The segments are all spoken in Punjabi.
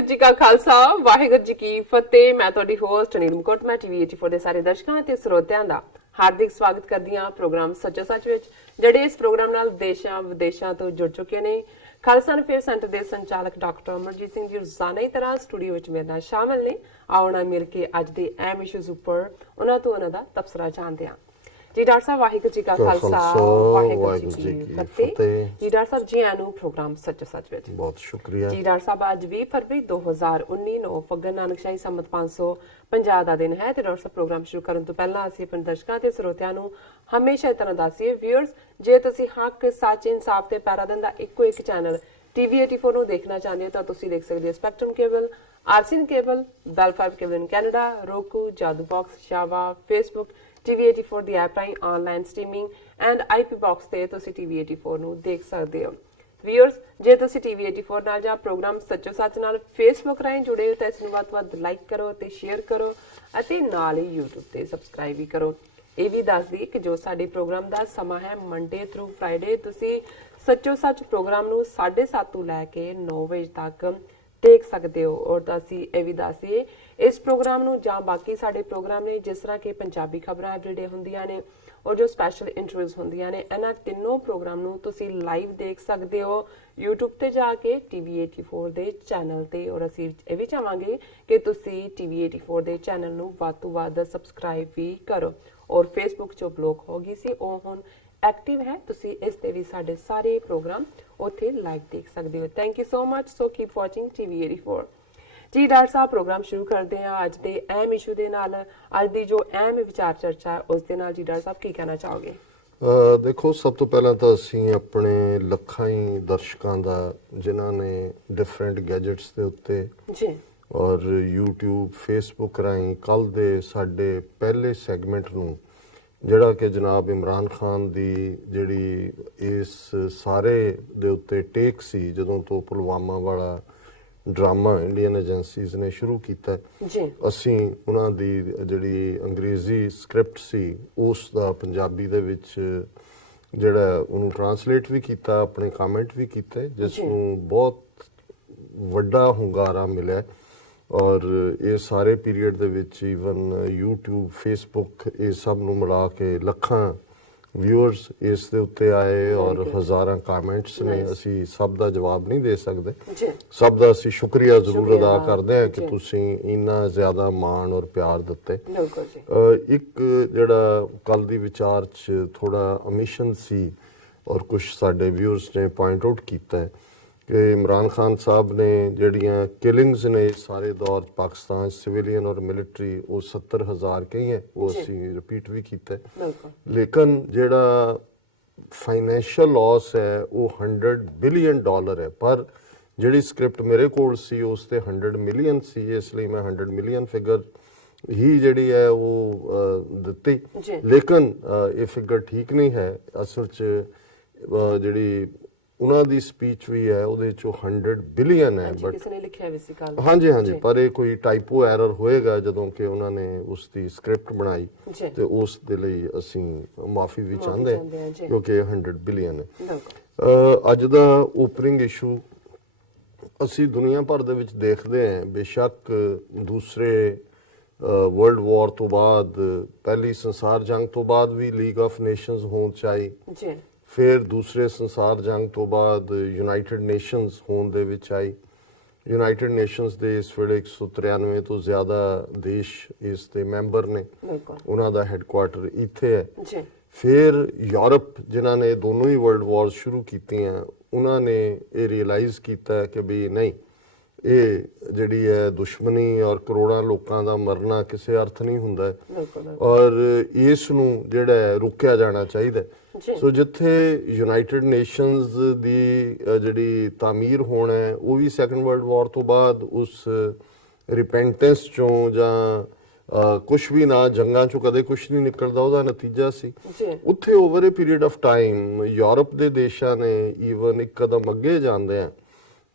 ਵਾਹਿਗੁਰੂ ਜੀ ਕਾ ਖਾਲਸਾ ਵਾਹਿਗੁਰੂ ਜੀ ਕੀ ਫਤਿਹ। ਮੈਂ ਤੁਹਾਡੀ ਹੋਸਟ ਅਨੀਲ ਮੁਕਟ। ਮੈਂ ਟੀਵੀ 84 ਦੇ ਸਾਰੇ ਦਰਸ਼ਕਾਂ ਤੇ ਸਰੋਤਿਆਂ ਦਾ ਹਾਰਦਿਕ ਸਵਾਗਤ ਕਰਦੀ ਹਾਂ ਪ੍ਰੋਗਰਾਮ ਸੱਚੋ ਸੱਚ ਵਿੱਚ, ਜਿਹੜੇ ਇਸ ਪ੍ਰੋਗਰਾਮ ਨਾਲ ਦੇਸ਼ਾਂ ਵਿਦੇਸ਼ਾਂ ਤੋਂ ਜੁੜ ਚੁੱਕੇ ਨੇ। ਖਾਲਸਾ ਅਫੇਅਰ ਸੈਂਟਰ ਦੇ ਸੰਚਾਲਕ ਡਾਕਟਰ ਅਮਰਜੀਤ ਸਿੰਘ ਜੀ ਰੋਜ਼ਾਨਾ ਦੀ ਤਰ੍ਹਾਂ ਸਟੂਡੀਓ ਵਿੱਚ ਮੇਰੇ ਨਾਲ ਸ਼ਾਮਲ ਨੇ। ਆਓ ਨਾਲ ਮਿਲ ਕੇ ਅੱਜ ਦੇ ਅਹਿਮ ਇਸ਼ੂਜ਼ ਉੱਪਰ ਉਹਨਾਂ ਤੋਂ ਉਹਨਾਂ ਦਾ ਤਬਸਰਾ ਜਾਣਦੇ ਹਾਂ। ਜੀ ਡਾਕਟਰ ਸਾਹਿਬ ਵਾਹਿਗੁਰੂ ਜੀ ਕਾ ਖਾਲਸਾ ਵਾਹਿਗੁਰੂ ਜੀ ਕੀ ਫਤਿਹ। ਜੀ ਡਾਕਟਰ ਸਾਹਿਬ ਜੀ ਆਇਆਂ ਨੂੰ ਪ੍ਰੋਗਰਾਮ ਸੱਚੋ ਸੱਚ ਵਿੱਚ ਬਹੁਤ ਸ਼ੁਕਰੀਆ। ਜੀ ਡਾਕਟਰ ਸਾਹਿਬ ਅੱਜ 20 ਫਰਵਰੀ 2019 ਨੂੰ ਫੱਗਣ ਨਾਨਕਸ਼ਾਹੀ ਸੰਮਤ 550 ਦਾ ਦਿਨ ਹੈ ਤੇ ਡਾਕਟਰ ਸਾਹਿਬ ਪ੍ਰੋਗਰਾਮ ਸ਼ੁਰੂ ਕਰਨ ਤੋਂ ਪਹਿਲਾਂ ਅਸੀਂ ਆਪਣੇ ਦਰਸ਼ਕਾਂ ਤੇ ਸਰੋਤਿਆਂ ਨੂੰ ਹਮੇਸ਼ਾ ਇਤਨਾ ਦੱਸੀਏ ਵਿਊਅਰਸ, ਜੇ ਤੁਸੀਂ ਹੱਕ ਸੱਚ ਇਨਸਾਫ ਤੇ ਪੈਰਾਦਨ ਦਾ ਇੱਕੋ ਇੱਕ ਚੈਨਲ ਟੀਵੀ 84 ਨੂੰ ਦੇਖਣਾ ਚਾਹੁੰਦੇ ਹੋ ਤਾਂ ਤੁਸੀਂ ਦੇਖ ਸਕਦੇ ਹੋ ਸਪੈਕਟਰਮ ਕੇਬਲ, ਆਰਸੀਨ cable, Bell 5 cable in Canada, roku, Jadoo box, ਸ਼ਾਵਾ, ਫੇਸਬੁੱਕ, TV 84 ਦੀ ਐਪ ਰਾਹੀਂ online streaming and IP box ਤੇ ਤੁਸੀਂ TV 84 ਨੂੰ ਦੇਖ ਸਕਦੇ ਹੋ। ਵਿਊਅਰਸ, ਜੇ ਤੁਸੀਂ TV 84 ਨਾਲ ਜਾਂ ਪ੍ਰੋਗਰਾਮ ਸੱਚੋ ਸੱਚ ਨਾਲ ਫੇਸਬੁੱਕ ਰਾਹੀਂ ਜੁੜੇ ਹੋ ਤਾਂ ਇਸ ਨੂੰ ਵੱਧ ਤੋਂ ਵੱਧ ਲਾਈਕ ਕਰੋ ਤੇ ਸ਼ੇਅਰ ਕਰੋ ਅਤੇ ਨਾਲ ਹੀ YouTube ਤੇ ਸਬਸਕ੍ਰਾਈਬ ਵੀ ਕਰੋ। ਇਹ ਵੀ ਦੱਸ ਦਈਏ ਕਿ ਜੋ ਸਾਡੇ ਪ੍ਰੋਗਰਾਮ ਦਾ ਸਮਾਂ ਹੈ ਮੰਡੇ ਥਰੂ ਫਰਾਈਡੇ, ਤੁਸੀਂ ਸੱਚੋ ਸੱਚ ਪ੍ਰੋਗਰਾਮ ਨੂੰ 7:30 ਤੋਂ ਲੈ ਕੇ 9 ਵਜੇ ਤੱਕ ਦੇਖ ਸਕਦੇ ਹੋ। ਔਰ ਅਸੀਂ ਇਹ ਵੀ ਦੱਸੀਏ ਇਸ ਪ੍ਰੋਗਰਾਮ ਨੂੰ ਜਾਂ ਬਾਕੀ ਸਾਡੇ ਪ੍ਰੋਗਰਾਮ ਨੇ ਜਿਸ ਤਰ੍ਹਾਂ ਕਿ ਪੰਜਾਬੀ ਖਬਰਾਂ ਐਵਰੀਡੇ ਹੁੰਦੀਆਂ ਨੇ ਔਰ ਜੋ ਸਪੈਸ਼ਲ ਇੰਟਰਵਿਊਜ਼ ਹੁੰਦੀਆਂ ਨੇ, ਇਹਨਾਂ ਤਿੰਨੋਂ ਪ੍ਰੋਗਰਾਮ ਨੂੰ ਤੁਸੀਂ ਲਾਈਵ ਦੇਖ ਸਕਦੇ ਹੋ YouTube ਤੇ ਜਾ ਕੇ TV 84 ਦੇ ਚੈਨਲ ਤੇ। ਔਰ ਅਸੀਂ ਇਹ ਵੀ ਚਾਹਾਂਗੇ ਕਿ ਤੁਸੀਂ TV 84 ਦੇ ਚੈਨਲ ਨੂੰ ਵੱਧ ਤੋਂ ਵੱਧ ਸਬਸਕ੍ਰਾਈਬ ਵੀ ਕਰੋ। ਔਰ Facebook ਜੋ ਬਲੌਕ ਹੋ ਗਈ ਸੀ ਉਹ ਹੁਣ ਐਕਟਿਵ ਹੈ, ਤੁਸੀਂ ਇਸ ਤੇ ਵੀ ਸਾਡੇ ਸਾਰੇ ਪ੍ਰੋਗਰਾਮ ਉੱਥੇ ਲਾਈਵ ਦੇਖ ਸਕਦੇ ਹੋ। Thank you so much. So keep watching TV 84। ਜੀ ਡਾਕਟਰ ਸਾਹਿਬ ਪ੍ਰੋਗਰਾਮ ਸ਼ੁਰੂ ਕਰਦੇ ਹਾਂ ਅੱਜ ਦੇ ਅਹਿਮ ਇਸ਼ੂ ਦੇ ਨਾਲ। ਅੱਜ ਦੀ ਜੋ ਅਹਿਮ ਵਿਚਾਰ ਚਰਚਾ ਹੈ ਉਸ ਦੇ ਨਾਲ ਜੀ ਡਾਕਟਰ ਸਾਹਿਬ ਕੀ ਕਹਿਣਾ ਚਾਹੋਗੇ? ਦੇਖੋ, ਸਭ ਤੋਂ ਪਹਿਲਾਂ ਤਾਂ ਅਸੀਂ ਆਪਣੇ ਲੱਖਾਂ ਹੀ ਦਰਸ਼ਕਾਂ ਦਾ ਜਿਨ੍ਹਾਂ ਨੇ ਡਿਫਰੈਂਟ ਗੈਜਟਸ ਦੇ ਉੱਤੇ ਜੀ ਔਰ YouTube Facebook ਰਾਹੀਂ ਕੱਲ ਦੇ ਸਾਡੇ ਪਹਿਲੇ ਸੈਗਮੈਂਟ ਨੂੰ, ਜਿਹੜਾ ਕਿ ਜਨਾਬ ਇਮਰਾਨ ਖਾਨ ਦੀ ਜਿਹੜੀ ਇਸ ਸਾਰੇ ਦੇ ਉੱਤੇ ਟੇਕ ਸੀ ਜਦੋਂ ਤੋਂ ਪੁਲਵਾਮਾ ਵਾਲਾ ਡਰਾਮਾ ਇੰਡੀਅਨ ਏਜੰਸੀਜ਼ ਨੇ ਸ਼ੁਰੂ ਕੀਤਾ, ਅਸੀਂ ਉਹਨਾਂ ਦੀ ਜਿਹੜੀ ਅੰਗਰੇਜ਼ੀ ਸਕ੍ਰਿਪਟ ਸੀ ਉਸ ਦਾ ਪੰਜਾਬੀ ਦੇ ਵਿੱਚ ਜਿਹੜਾ ਉਹਨੂੰ ਟਰਾਂਸਲੇਟ ਵੀ ਕੀਤਾ, ਆਪਣੇ ਕਮੈਂਟ ਵੀ ਕੀਤੇ, ਜਿਸ ਨੂੰ ਬਹੁਤ ਵੱਡਾ ਹੁੰਗਾਰਾ ਮਿਲਿਆ। ਔਰ ਇਹ ਸਾਰੇ ਪੀਰੀਅਡ ਦੇ ਵਿੱਚ ਈਵਨ YouTube Facebook ਇਹ ਸਭ ਨੂੰ ਮਿਲਾ ਕੇ ਲੱਖਾਂ ਵਿਊਅਰਸ ਇਸ ਦੇ ਉੱਤੇ ਆਏ ਔਰ ਹਜ਼ਾਰਾਂ ਕਮੈਂਟਸ ਨੇ। ਅਸੀਂ ਸਭ ਦਾ ਜਵਾਬ ਨਹੀਂ ਦੇ ਸਕਦੇ, ਸਭ ਦਾ ਅਸੀਂ ਸ਼ੁਕਰੀਆ ਜ਼ਰੂਰ ਅਦਾ ਕਰਦੇ ਹਾਂ ਕਿ ਤੁਸੀਂ ਇੰਨਾ ਜ਼ਿਆਦਾ ਮਾਣ ਔਰ ਪਿਆਰ ਦਿੱਤੇ। ਇੱਕ ਜਿਹੜਾ ਕੱਲ ਦੀ ਵਿਚਾਰ 'ਚ ਥੋੜਾ ਅਮਿਸ਼ਨ ਸੀ ਔਰ ਕੁਝ ਸਾਡੇ ਵਿਊਅਰਸ ਨੇ ਪੁਆਇੰਟ ਆਊਟ ਕੀਤਾ ਕਿ ਇਮਰਾਨ ਖਾਨ ਸਾਹਿਬ ਨੇ ਜਿਹੜੀਆਂ ਕਿਲਿੰਗਸ ਨੇ ਸਾਰੇ ਦੌਰ ਪਾਕਿਸਤਾਨ ਸਿਵਿਲੀਅਨ ਔਰ ਮਿਲਟਰੀ, ਉਹ 70,000 ਕਹੀ ਹੈ, ਉਹ ਅਸੀਂ ਰਿਪੀਟ ਵੀ ਕੀਤਾ। ਲੇਕਿਨ ਜਿਹੜਾ ਫਾਈਨੈਂਸ਼ੀਅਲ ਲਾਸ ਹੈ ਉਹ $100 ਬਿਲੀਅਨ ਹੈ, ਪਰ ਜਿਹੜੀ ਸਕ੍ਰਿਪਟ ਮੇਰੇ ਕੋਲ ਸੀ ਉਸ ਤੇ 100 ਮਿਲੀਅਨ ਸੀ, ਇਸ ਲਈ ਮੈਂ 100 ਮਿਲੀਅਨ ਫਿਗਰ ਹੀ ਜਿਹੜੀ ਹੈ ਉਹ ਦਿੱਤੀ। ਲੇਕਿਨ ਇਹ ਫਿਗਰ ਠੀਕ ਨਹੀਂ ਹੈ। ਅਸਲ 'ਚ ਜਿਹੜੀ ਉਹਨਾਂ ਦੀ ਸਪੀਚ ਵੀ ਹੈ ਉਹਦੇ ਚੋਂ 100 ਬਿਲੀਅਨ ਹੈ, ਬਟ ਕਿਸੇ ਨੇ ਲਿਖਿਆ ਵੀ ਸੀ ਕੱਲ। ਹਾਂਜੀ, ਪਰ ਇਹ ਕੋਈ ਟਾਈਪੋ ਐਰਰ ਹੋਏਗਾ ਜਦੋਂ ਕਿ ਉਹਨਾਂ ਨੇ ਉਸ ਦੀ ਸਕ੍ਰਿਪਟ ਬਣਾਈ ਤੇ ਉਸ ਦੇ ਲਈ ਅਸੀਂ ਮਾਫੀ ਵੀ ਚਾਹੁੰਦੇ ਹਾਂ ਕਿਉਂਕਿ ਇਹ 100 ਬਿਲੀਅਨ ਹੈ। ਅੱਜ ਦਾ ਓਪਨਿੰਗ ਇਸ਼ੂ ਅਸੀਂ ਦੁਨੀਆ ਭਰ ਦੇ ਵਿੱਚ ਦੇਖਦੇ ਹਾਂ। ਬੇਸ਼ੱਕ ਦੂਸਰੇ ਵਰਲਡ ਵਾਰ ਤੋਂ ਬਾਅਦ, ਪਹਿਲੀ ਸੰਸਾਰ ਜੰਗ ਤੋਂ ਬਾਅਦ ਵੀ ਲੀਗ ਆਫ ਨੇਸ਼ਨਸ ਹੋਂਦ 'ਚ ਆਈ, ਫਿਰ ਦੂਸਰੇ ਸੰਸਾਰ ਜੰਗ ਤੋਂ ਬਾਅਦ ਯੂਨਾਈਟਿਡ ਨੇਸ਼ਨਸ ਹੋਂਦ ਦੇ ਵਿੱਚ ਆਈ। ਯੂਨਾਈਟਿਡ ਨੇਸ਼ਨਸ ਦੇ ਇਸ ਵੇਲੇ 193 ਤੋਂ ਜ਼ਿਆਦਾ ਦੇਸ਼ ਇਸ ਦੇ ਮੈਂਬਰ ਨੇ, ਉਹਨਾਂ ਦਾ ਹੈੱਡਕੁਆਰਟਰ ਇੱਥੇ ਹੈ। ਫਿਰ ਯੂਰਪ ਜਿਨ੍ਹਾਂ ਨੇ ਦੋਨੋਂ ਹੀ ਵਰਲਡ ਵਾਰਸ ਸ਼ੁਰੂ ਕੀਤੀਆਂ, ਉਹਨਾਂ ਨੇ ਇਹ ਰਿਅਲਾਈਜ਼ ਕੀਤਾ ਕਿ ਵੀ ਨਹੀਂ, ਇਹ ਜਿਹੜੀ ਹੈ ਦੁਸ਼ਮਣੀ ਔਰ ਕਰੋੜਾਂ ਲੋਕਾਂ ਦਾ ਮਰਨਾ ਕਿਸੇ ਅਰਥ ਨਹੀਂ ਹੁੰਦਾ ਔਰ ਇਸ ਨੂੰ ਜਿਹੜਾ ਰੁਕਿਆ ਜਾਣਾ ਚਾਹੀਦਾ। ਸੋ ਜਿੱਥੇ ਯੂਨਾਈਟਿਡ ਨੇਸ਼ਨਸ ਦੀ ਜਿਹੜੀ ਤਾਮੀਰ ਹੋਣਾ ਹੈ ਉਹ ਵੀ ਸੈਕੰਡ ਵਰਲਡ ਵਾਰ ਤੋਂ ਬਾਅਦ ਉਸ ਰਿਪੈਂਟੈਂਸ ਚੋਂ ਜਾਂ ਕੁਛ ਵੀ ਨਾ, ਜੰਗਾਂ ਚੋਂ ਕਦੇ ਕੁਛ ਨਹੀਂ ਨਿਕਲਦਾ, ਉਹਦਾ ਨਤੀਜਾ ਸੀ। ਉੱਥੇ over A period of time Europe ਦੇ ਦੇਸ਼ਾਂ ਨੇ ਈਵਨ ਇੱਕ ਕਦਮ ਅੱਗੇ ਜਾਂਦੇ ਆ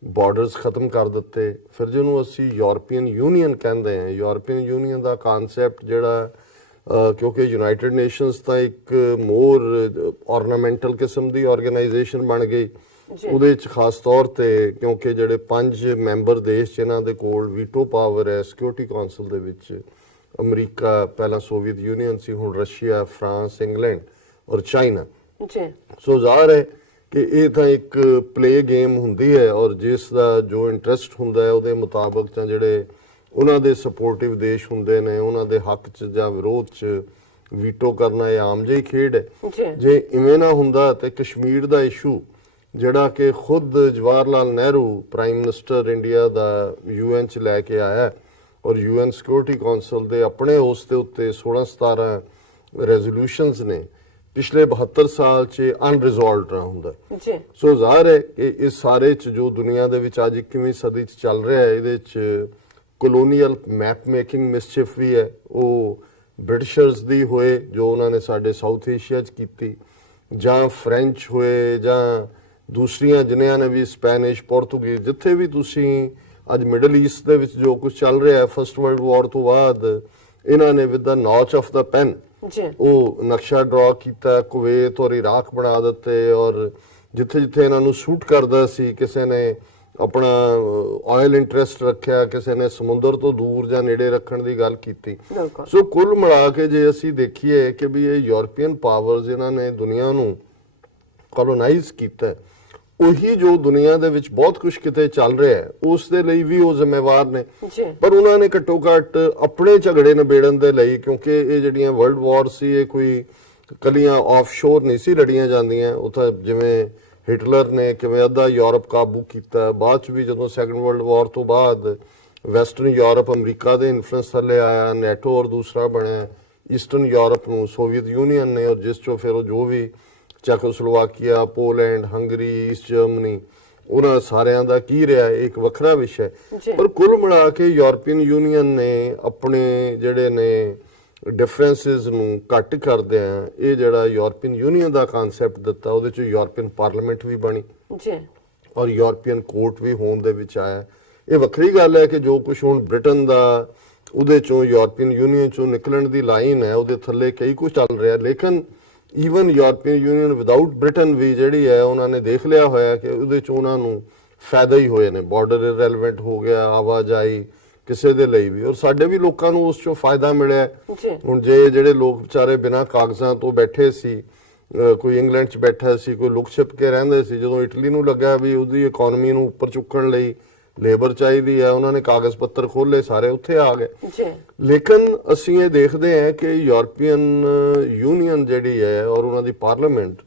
ਬਾਰਡਰਸ ਖਤਮ ਕਰ ਦਿੱਤੇ। ਫਿਰ ਜਿਹਨੂੰ ਅਸੀਂ ਯੂਰਪੀਅਨ ਯੂਨੀਅਨ ਕਹਿੰਦੇ ਹਾਂ, ਯੂਰਪੀਅਨ ਯੂਨੀਅਨ ਦਾ ਕਾਨਸੈਪਟ ਜਿਹੜਾ ਕਿਉਂਕਿ ਯੂਨਾਈਟਿਡ ਨੇਸ਼ਨਸ ਤਾਂ ਇੱਕ ਮੋਰ ornamental ਕਿਸਮ ਦੀ ਆਰਗੇਨਾਈਜੇਸ਼ਨ ਬਣ ਗਈ। ਉਹਦੇ ਚ ਖਾਸ ਤੌਰ ਤੇ ਕਿਉਂਕਿ ਜਿਹੜੇ 5 ਮੈਂਬਰ ਦੇਸ਼ ਜਿਨ੍ਹਾਂ ਦੇ ਕੋਲ ਵੀਟੋ ਪਾਵਰ ਹੈ ਸਿਕਿਉਰਿਟੀ ਕੌਂਸਲ ਦੇ ਵਿੱਚ, ਅਮਰੀਕਾ, ਪਹਿਲਾਂ ਸੋਵੀਅਤ ਯੂਨੀਅਨ ਸੀ, ਹੁਣ ਰਸ਼ੀਆ, ਫਰਾਂਸ, ਇੰਗਲੈਂਡ ਔਰ ਚਾਈਨਾ। ਸੋ ਜ਼ਾਹਰ ਹੈ ਕਿ ਇਹ ਤਾਂ ਇੱਕ ਪਲੇ ਗੇਮ ਹੁੰਦੀ ਹੈ ਔਰ ਜਿਸ ਦਾ ਜੋ ਇੰਟਰਸਟ ਹੁੰਦਾ ਹੈ ਉਹਦੇ ਮੁਤਾਬਕ ਤਾਂ ਜਿਹੜੇ ਉਹਨਾਂ ਦੇ ਸਪੋਰਟਿਵ ਦੇਸ਼ ਹੁੰਦੇ ਨੇ ਉਹਨਾਂ ਦੇ ਹੱਕ 'ਚ ਜਾਂ ਵਿਰੋਧ 'ਚ ਵੀਟੋ ਕਰਨਾ ਇਹ ਆਮ ਜਿਹੀ ਖੇਡ ਹੈ। ਜੇ ਇਵੇਂ ਨਾ ਹੁੰਦਾ ਤੇ ਕਸ਼ਮੀਰ ਦਾ ਇਸ਼ੂ ਜਿਹੜਾ ਕਿ ਖੁਦ Jawahar Lal Nehru prime minister India ਦਾ UN 'ਚ ਲੈ ਕੇ ਆਇਆ ਔਰ UN ਸਿਕਿਉਰਿਟੀ ਕੌਂਸਲ ਦੇ ਆਪਣੇ ਉਸ ਦੇ ਉੱਤੇ 16-17 ਰੈਜ਼ੋਲੂਸ਼ਨਸ ਨੇ ਪਿਛਲੇ 72 ਸਾਲ 'ਚ ਅਨਰਿਜ਼ੋਲਵਡ ਰਹਾ ਹੁੰਦਾ। ਸੋ ਜ਼ਾਹਰ ਹੈ ਕਿ ਇਸ ਸਾਰੇ 'ਚ ਜੋ ਦੁਨੀਆ ਦੇ ਵਿੱਚ ਅੱਜ 21ਵੀਂ ਸਦੀ 'ਚ ਚੱਲ ਰਿਹਾ ਹੈ ਇਹਦੇ 'ਚ ਕਲੋਨੀਅਲ ਮੈਪ ਮੇਕਿੰਗ ਮਿਸਚਿਫ ਵੀ ਹੈ। ਉਹ ਬ੍ਰਿਟਿਸ਼ਰਸ ਦੀ ਹੋਏ ਜੋ ਉਹਨਾਂ ਨੇ ਸਾਡੇ ਸਾਊਥ ਏਸ਼ੀਆ 'ਚ ਕੀਤੀ, ਜਾਂ ਫ੍ਰੈਂਚ ਹੋਏ, ਜਾਂ ਦੂਸਰੀਆਂ ਜਿਨ੍ਹਾਂ ਨੇ ਵੀ ਸਪੈਨਿਸ਼, ਪੁਰਤਗਾਲੀ, ਜਿੱਥੇ ਵੀ ਤੁਸੀਂ ਅੱਜ ਮਿਡਲ ਈਸਟ ਦੇ ਵਿੱਚ ਜੋ ਕੁਝ ਚੱਲ ਰਿਹਾ ਹੈ ਫਸਟ ਵਰਲਡ ਵਾਰ ਤੋਂ ਬਾਅਦ ਇਹਨਾਂ ਨੇ with the notch of the pen ਉਹ ਨਕਸ਼ਾ ਡਰਾ ਕੀਤਾ, ਕੁਵੈਤ ਔਰ ਇਰਾਕ ਬਣਾ ਦਿੱਤੇ ਔਰ ਜਿੱਥੇ ਜਿੱਥੇ ਇਹਨਾਂ ਨੂੰ ਸੂਟ ਕਰਦਾ ਸੀ ਕਿਸੇ ਨੇ ਆਪਣਾ ਆਇਲ ਇੰਟਰਸਟ ਰੱਖਿਆ, ਕਿਸੇ ਨੇ ਸਮੁੰਦਰ ਤੋਂ ਦੂਰ ਜਾਂ ਨੇੜੇ ਰੱਖਣ ਦੀ ਗੱਲ ਕੀਤੀ। ਸੋ ਕੁੱਲ ਮਿਲਾ ਕੇ ਜੇ ਅਸੀਂ ਦੇਖੀਏ ਕਿ ਵੀ ਇਹ ਯੂਰਪੀਅਨ ਪਾਵਰਸ ਇਹਨਾਂ ਨੇ ਦੁਨੀਆ ਨੂੰ ਕਲੋਨਾਈਜ਼ ਕੀਤਾ, ਉਹੀ ਜੋ ਦੁਨੀਆ ਦੇ ਵਿੱਚ ਬਹੁਤ ਕੁਝ ਕਿਤੇ ਚੱਲ ਰਿਹਾ ਹੈ ਉਸ ਦੇ ਲਈ ਵੀ ਉਹ ਜ਼ਿੰਮੇਵਾਰ ਨੇ। ਪਰ ਉਹਨਾਂ ਨੇ ਘੱਟੋ ਘੱਟ ਆਪਣੇ ਝਗੜੇ ਨਿਬੇੜਨ ਦੇ ਲਈ, ਕਿਉਂਕਿ ਇਹ ਜਿਹੜੀਆਂ ਵਰਲਡ ਵਾਰ ਸੀ ਇਹ ਕੋਈ ਕਲੀਆਂ ਆਫਸ਼ੋਰ ਨਹੀਂ ਸੀ ਲੜੀਆਂ ਜਾਂਦੀਆਂ। ਉਹ ਤਾਂ ਜਿਵੇਂ ਹਿਟਲਰ ਨੇ ਕਿਵੇਂ ਅੱਧਾ ਯੂਰਪ ਕਾਬੂ ਕੀਤਾ, ਬਾਅਦ ਚ ਵੀ ਜਦੋਂ ਸੈਕੰਡ ਵਰਲਡ ਵਾਰ ਤੋਂ ਬਾਅਦ ਵੈਸਟਰਨ ਯੂਰਪ ਅਮਰੀਕਾ ਦੇ ਇਨਫਲੂਐਂਸ ਥੱਲੇ ਆਇਆ, ਨੈਟੋ ਔਰ ਦੂਸਰਾ ਬਣਿਆ, ਈਸਟਰਨ ਯੂਰਪ ਨੂੰ ਸੋਵੀਅਤ ਯੂਨੀਅਨ ਨੇ ਔਰ ਜਿਸ ਚੋਂ ਫਿਰ ਉਹ ਜੋ ਵੀ Czechoslovakia, Poland, Hungary, East Germany, ਉਹਨਾਂ ਸਾਰਿਆਂ ਦਾ ਕੀ ਰਿਹਾ ਇੱਕ ਵੱਖਰਾ ਵਿਸ਼ਾ। ਪਰ ਕੁੱਲ ਮਿਲਾ ਕੇ ਯੂਰਪੀਅਨ ਯੂਨੀਅਨ ਨੇ ਆਪਣੇ ਜਿਹੜੇ ਨੇ ਡਿਫਰੈਂਸਿਸ ਨੂੰ ਘੱਟ ਕਰਦਿਆਂ ਇਹ ਜਿਹੜਾ ਯੂਰਪੀਅਨ ਯੂਨੀਅਨ ਦਾ ਕਨਸੈਪਟ ਦਿੱਤਾ, ਉਹਦੇ ਚ ਯੂਰਪੀਅਨ ਪਾਰਲੀਮੈਂਟ ਵੀ ਬਣੀ ਔਰ ਯੂਰਪੀਅਨ ਕੋਰਟ ਵੀ ਹੋਣ ਦੇ ਵਿੱਚ ਆਇਆ। ਇਹ ਵੱਖਰੀ ਗੱਲ ਹੈ ਕਿ ਜੋ ਕੁਝ ਹੁਣ ਬ੍ਰਿਟਨ ਦਾ ਉਹਦੇ ਚੋਂ ਯੂਰਪੀਅਨ ਯੂਨੀਅਨ ਚੋਂ ਨਿਕਲਣ ਦੀ ਲਾਈਨ ਹੈ ਉਹਦੇ ਥੱਲੇ ਕਈ ਕੁਝ ਚੱਲ ਰਿਹਾ, ਲੇਕਿਨ even European Union without Britain ਵੀ ਜਿਹੜੀ ਹੈ ਉਹਨਾਂ ਨੇ ਦੇਖ ਲਿਆ ਹੋਇਆ ਕਿ ਉਹਦੇ ਚ ਉਹਨਾਂ ਨੂੰ ਫਾਇਦਾ ਹੀ ਹੋਏ ਨੇ। ਬਾਰਡਰ ਇਰੈਲੇਵੈਂਟ ਹੋ ਗਿਆ, ਆਵਾਜਾਈ ਕਿਸੇ ਦੇ ਲਈ ਵੀ, ਔਰ ਸਾਡੇ ਵੀ ਲੋਕਾਂ ਨੂੰ ਉਸ ਚੋਂ ਫਾਇਦਾ ਮਿਲਿਆ। ਹੁਣ ਜੇ ਜਿਹੜੇ ਲੋਕ ਵਿਚਾਰੇ ਬਿਨਾਂ ਕਾਗਜ਼ਾਂ ਤੋਂ ਬੈਠੇ ਸੀ, ਕੋਈ ਇੰਗਲੈਂਡ 'ਚ ਬੈਠਾ ਸੀ, ਕੋਈ ਲੁਕ ਛਿਪ ਕੇ ਰਹਿੰਦੇ ਸੀ, ਜਦੋਂ ਇਟਲੀ ਨੂੰ ਲੱਗਾ ਵੀ ਉਹਦੀ ਇਕਨੋਮੀ ਨੂੰ ਉੱਪਰ ਚੁੱਕਣ ਲਈ ਲੇਬਰ ਚਾਹੀਦੀ ਹੈ, ਉਹਨਾਂ ਨੇ ਕਾਗਜ਼ ਪੱਤਰ ਖੋਲੇ, ਸਾਰੇ ਉੱਥੇ ਆ ਗਏ। ਲੇਕਿਨ ਅਸੀਂ ਇਹ ਦੇਖਦੇ ਹਾਂ ਕਿ ਯੂਰਪੀਅਨ ਯੂਨੀਅਨ ਜਿਹੜੀ ਹੈ ਔਰ ਉਹਨਾਂ ਦੀ ਪਾਰਲੀਮੈਂਟ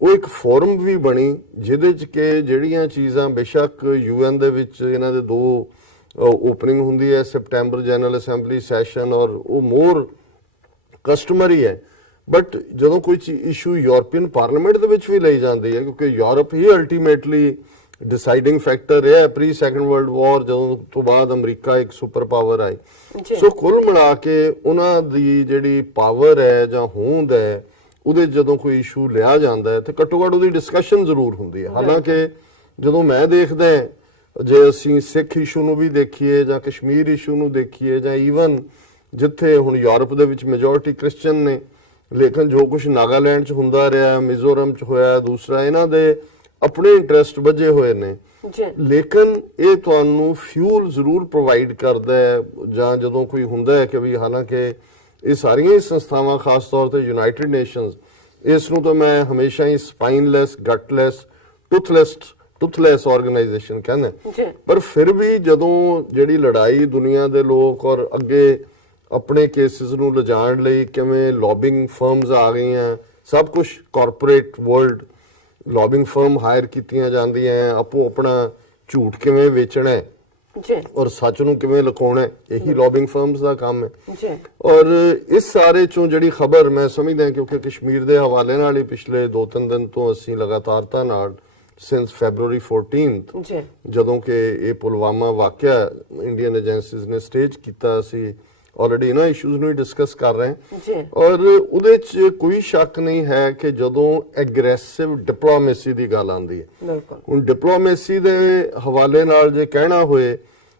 ਉਹ ਇੱਕ ਫੋਰਮ ਵੀ ਬਣੀ ਜਿਹਦੇ 'ਚ ਕਿ ਜਿਹੜੀਆਂ ਚੀਜ਼ਾਂ ਬੇਸ਼ੱਕ UN ਦੇ ਵਿੱਚ ਇਹਨਾਂ ਦੇ 2 ਓਪਨਿੰਗ ਹੁੰਦੀ ਹੈ, ਸੈਪਟੈਂਬਰ ਜਨਰਲ ਅਸੈਂਬਲੀ ਸੈਸ਼ਨ, ਔਰ ਉਹ ਮੋਰ ਕਸਟਮਰੀ ਹੈ, ਬਟ ਜਦੋਂ ਕੋਈ ਇਸ਼ੂ ਯੂਰਪੀਅਨ ਪਾਰਲੀਮੈਂਟ ਦੇ ਵਿੱਚ ਵੀ ਲਈ ਜਾਂਦੀ ਹੈ ਕਿਉਂਕਿ ਯੂਰਪ ਹੀ ਅਲਟੀਮੇਟਲੀ ਡਿਸਾਈਡਿੰਗ ਫੈਕਟਰ ਹੈ ਪ੍ਰੀ ਸੈਕੰਡ ਵਰਲਡ ਵਾਰ, ਜਦੋਂ ਤੋਂ ਬਾਅਦ ਅਮਰੀਕਾ ਇੱਕ ਸੁਪਰ ਪਾਵਰ ਆਈ। ਸੋ ਕੁੱਲ ਮਿਲਾ ਕੇ ਉਹਨਾਂ ਦੀ ਜਿਹੜੀ ਪਾਵਰ ਹੈ ਜਾਂ ਹੋਂਦ ਹੈ ਉਹਦੇ ਜਦੋਂ ਕੋਈ ਇਸ਼ੂ ਲਿਆ ਜਾਂਦਾ ਹੈ ਤੇ ਘੱਟੋ ਘੱਟ ਉਹਦੀ ਡਿਸਕਸ਼ਨ ਜ਼ਰੂਰ ਹੁੰਦੀ ਹੈ। ਹਾਲਾਂਕਿ ਜਦੋਂ ਮੈਂ ਦੇਖਦਾ ਜੇ ਅਸੀਂ ਸਿੱਖ ਇਸ਼ੂ ਨੂੰ ਵੀ ਦੇਖੀਏ ਜਾਂ ਕਸ਼ਮੀਰ ਇਸ਼ੂ ਨੂੰ ਦੇਖੀਏ ਜਾਂ ਈਵਨ ਜਿੱਥੇ ਹੁਣ ਯੂਰਪ ਦੇ ਵਿੱਚ ਮੈਜੋਰਿਟੀ ਕ੍ਰਿਸਚੀਅਨ ਨੇ, ਲੇਕਿਨ ਜੋ ਕੁਝ ਨਾਗਾਲੈਂਡ 'ਚ ਹੁੰਦਾ ਰਿਹਾ, ਮਿਜ਼ੋਰਮ 'ਚ ਹੋਇਆ, ਦੂਸਰਾ ਇਹਨਾਂ ਦੇ ਆਪਣੇ ਇੰਟਰਸਟ ਵੱਜੇ ਹੋਏ ਨੇ, ਲੇਕਿਨ ਇਹ ਤੁਹਾਨੂੰ ਫਿਊਲ ਜ਼ਰੂਰ ਪ੍ਰੋਵਾਈਡ ਕਰਦਾ ਹੈ। ਜਾਂ ਜਦੋਂ ਕੋਈ ਹੁੰਦਾ ਹੈ ਕਿ ਵੀ ਹਾਲਾਂਕਿ ਇਹ ਸਾਰੀਆਂ ਹੀ ਸੰਸਥਾਵਾਂ ਖਾਸ ਤੌਰ ਤੇ ਯੂਨਾਈਟਿਡ ਨੇਸ਼ਨਸ, ਇਸ ਨੂੰ ਤਾਂ ਮੈਂ ਹਮੇਸ਼ਾ ਹੀ ਸਪਾਈਨਲੈਸ, ਗਟਲੈਸ, ਟੁਥਲੈਸ ਆਰਗੇਨਾਈਜੇਸ਼ਨ ਕਹਿੰਦਾ, ਪਰ ਫਿਰ ਵੀ ਜਦੋਂ ਜਿਹੜੀ ਲੜਾਈ ਦੁਨੀਆ ਦੇ ਲੋਕ ਔਰ ਅੱਗੇ ਆਪਣੇ ਕੇਸਿਸ ਨੂੰ ਲਿਜਾਣ ਲਈ ਕਿਵੇਂ ਲੌਬਿੰਗ ਫਰਮਸ ਆ ਗਈਆਂ, ਸਭ ਕੁਝ corporate world lobbying firm hire ਕੀਤੀਆਂ ਜਾਂਦੀਆਂ, ਆਪੋ ਆਪਣਾ ਝੂਠ ਕਿਵੇਂ ਵੇਚਣਾ ਹੈ ਔਰ ਸੱਚ ਨੂੰ ਕਿਵੇਂ ਲੁਕਾਉਣਾ, ਇਹੀ ਲੌਬਿੰਗ ਫਰਮਸ ਦਾ ਕੰਮ ਹੈ। ਔਰ ਇਸ ਸਾਰੇ ਚੋਂ ਜਿਹੜੀ ਖਬਰ ਮੈਂ ਸਮਝਦਾ ਕਿਉਂਕਿ ਕਸ਼ਮੀਰ ਦੇ ਹਵਾਲੇ ਨਾਲ ਹੀ ਪਿਛਲੇ 2-3 ਦਿਨ ਤੋਂ ਅਸੀਂ ਲਗਾਤਾਰਤਾ ਨਾਲ since February 14th ਜਦੋਂ ਕਿ ਇਹ ਪੁਲਵਾਮਾ ਵਾਕਿਆ ਇੰਡੀਅਨ ਏਜੰਸੀਜ਼ ਨੇ ਸਟੇਜ ਕੀਤਾ, ਅਸੀਂ ਆਲਰੇਡੀ ਇਹਨਾਂ ਇਸ਼ੂਜ਼ ਨੂੰ ਹੀ ਡਿਸਕਸ ਕਰ ਰਹੇ ਹਾਂ। ਔਰ ਉਹਦੇ 'ਚ ਕੋਈ ਸ਼ੱਕ ਨਹੀਂ ਹੈ ਕਿ ਜਦੋਂ ਐਗਰੈਸਿਵ ਡਿਪਲੋਮੇਸੀ ਦੀ ਗੱਲ ਆਉਂਦੀ ਹੈ, ਹੁਣ ਡਿਪਲੋਮੇਸੀ ਦੇ ਹਵਾਲੇ ਨਾਲ ਜੇ ਕਹਿਣਾ ਹੋਏ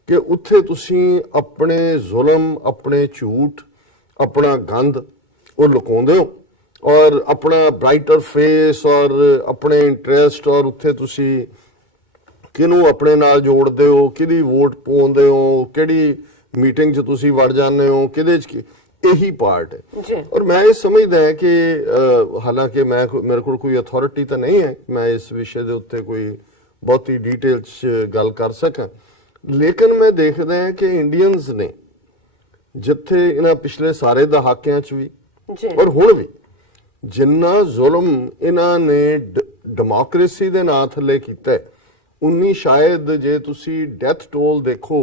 ਕਿ ਉੱਥੇ ਤੁਸੀਂ ਆਪਣੇ ਜ਼ੁਲਮ, ਆਪਣੇ ਝੂਠ, ਆਪਣਾ ਗੰਦ ਉਹ ਲੁਕਾਉਂਦੇ ਹੋ ਔਰ ਆਪਣਾ ਬ੍ਰਾਈਟਰ ਫੇਸ ਔਰ ਆਪਣੇ ਇੰਟਰਸਟ ਔਰ ਉੱਥੇ ਤੁਸੀਂ ਕਿਹਨੂੰ ਆਪਣੇ ਨਾਲ ਜੋੜਦੇ ਹੋ, ਕਿਹਦੀ ਵੋਟ ਪਾਉਂਦੇ ਹੋ, ਕਿਹੜੀ ਮੀਟਿੰਗ 'ਚ ਤੁਸੀਂ ਵੜ ਜਾਂਦੇ ਹੋ, ਕਿਹਦੇ 'ਚ ਇਹੀ ਪਾਰਟ ਹੈ। ਜੀ ਔਰ ਮੈਂ ਇਹ ਸਮਝਦਾ ਹੈ ਕਿ ਹਾਲਾਂਕਿ ਮੇਰੇ ਕੋਲ ਕੋਈ ਅਥਾਰਟੀ ਤਾਂ ਨਹੀਂ ਹੈ ਮੈਂ ਇਸ ਵਿਸ਼ੇ ਦੇ ਉੱਤੇ ਕੋਈ ਬਹੁਤੀ ਡਿਟੇਲ 'ਚ ਗੱਲ ਕਰ ਸਕਾਂ, ਲੇਕਿਨ ਮੈਂ ਦੇਖਦਾ ਹਾਂ ਕਿ ਇੰਡੀਅਨਸ ਨੇ ਜਿੱਥੇ ਇਹਨਾਂ ਪਿਛਲੇ ਸਾਰੇ ਦਹਾਕਿਆਂ 'ਚ ਵੀ ਜੀ ਔਰ ਹੁਣ ਵੀ ਜਿੰਨਾ ਜ਼ੁਲਮ ਇਹਨਾਂ ਨੇ ਡੈਮੋਕ੍ਰੇਸੀ ਦੇ ਨਾਂ ਥੱਲੇ ਕੀਤਾ ਹੈ, ਉਨੀ ਸ਼ਾਇਦ ਜੇ ਤੁਸੀਂ ਡੈਥ ਟੋਲ ਦੇਖੋ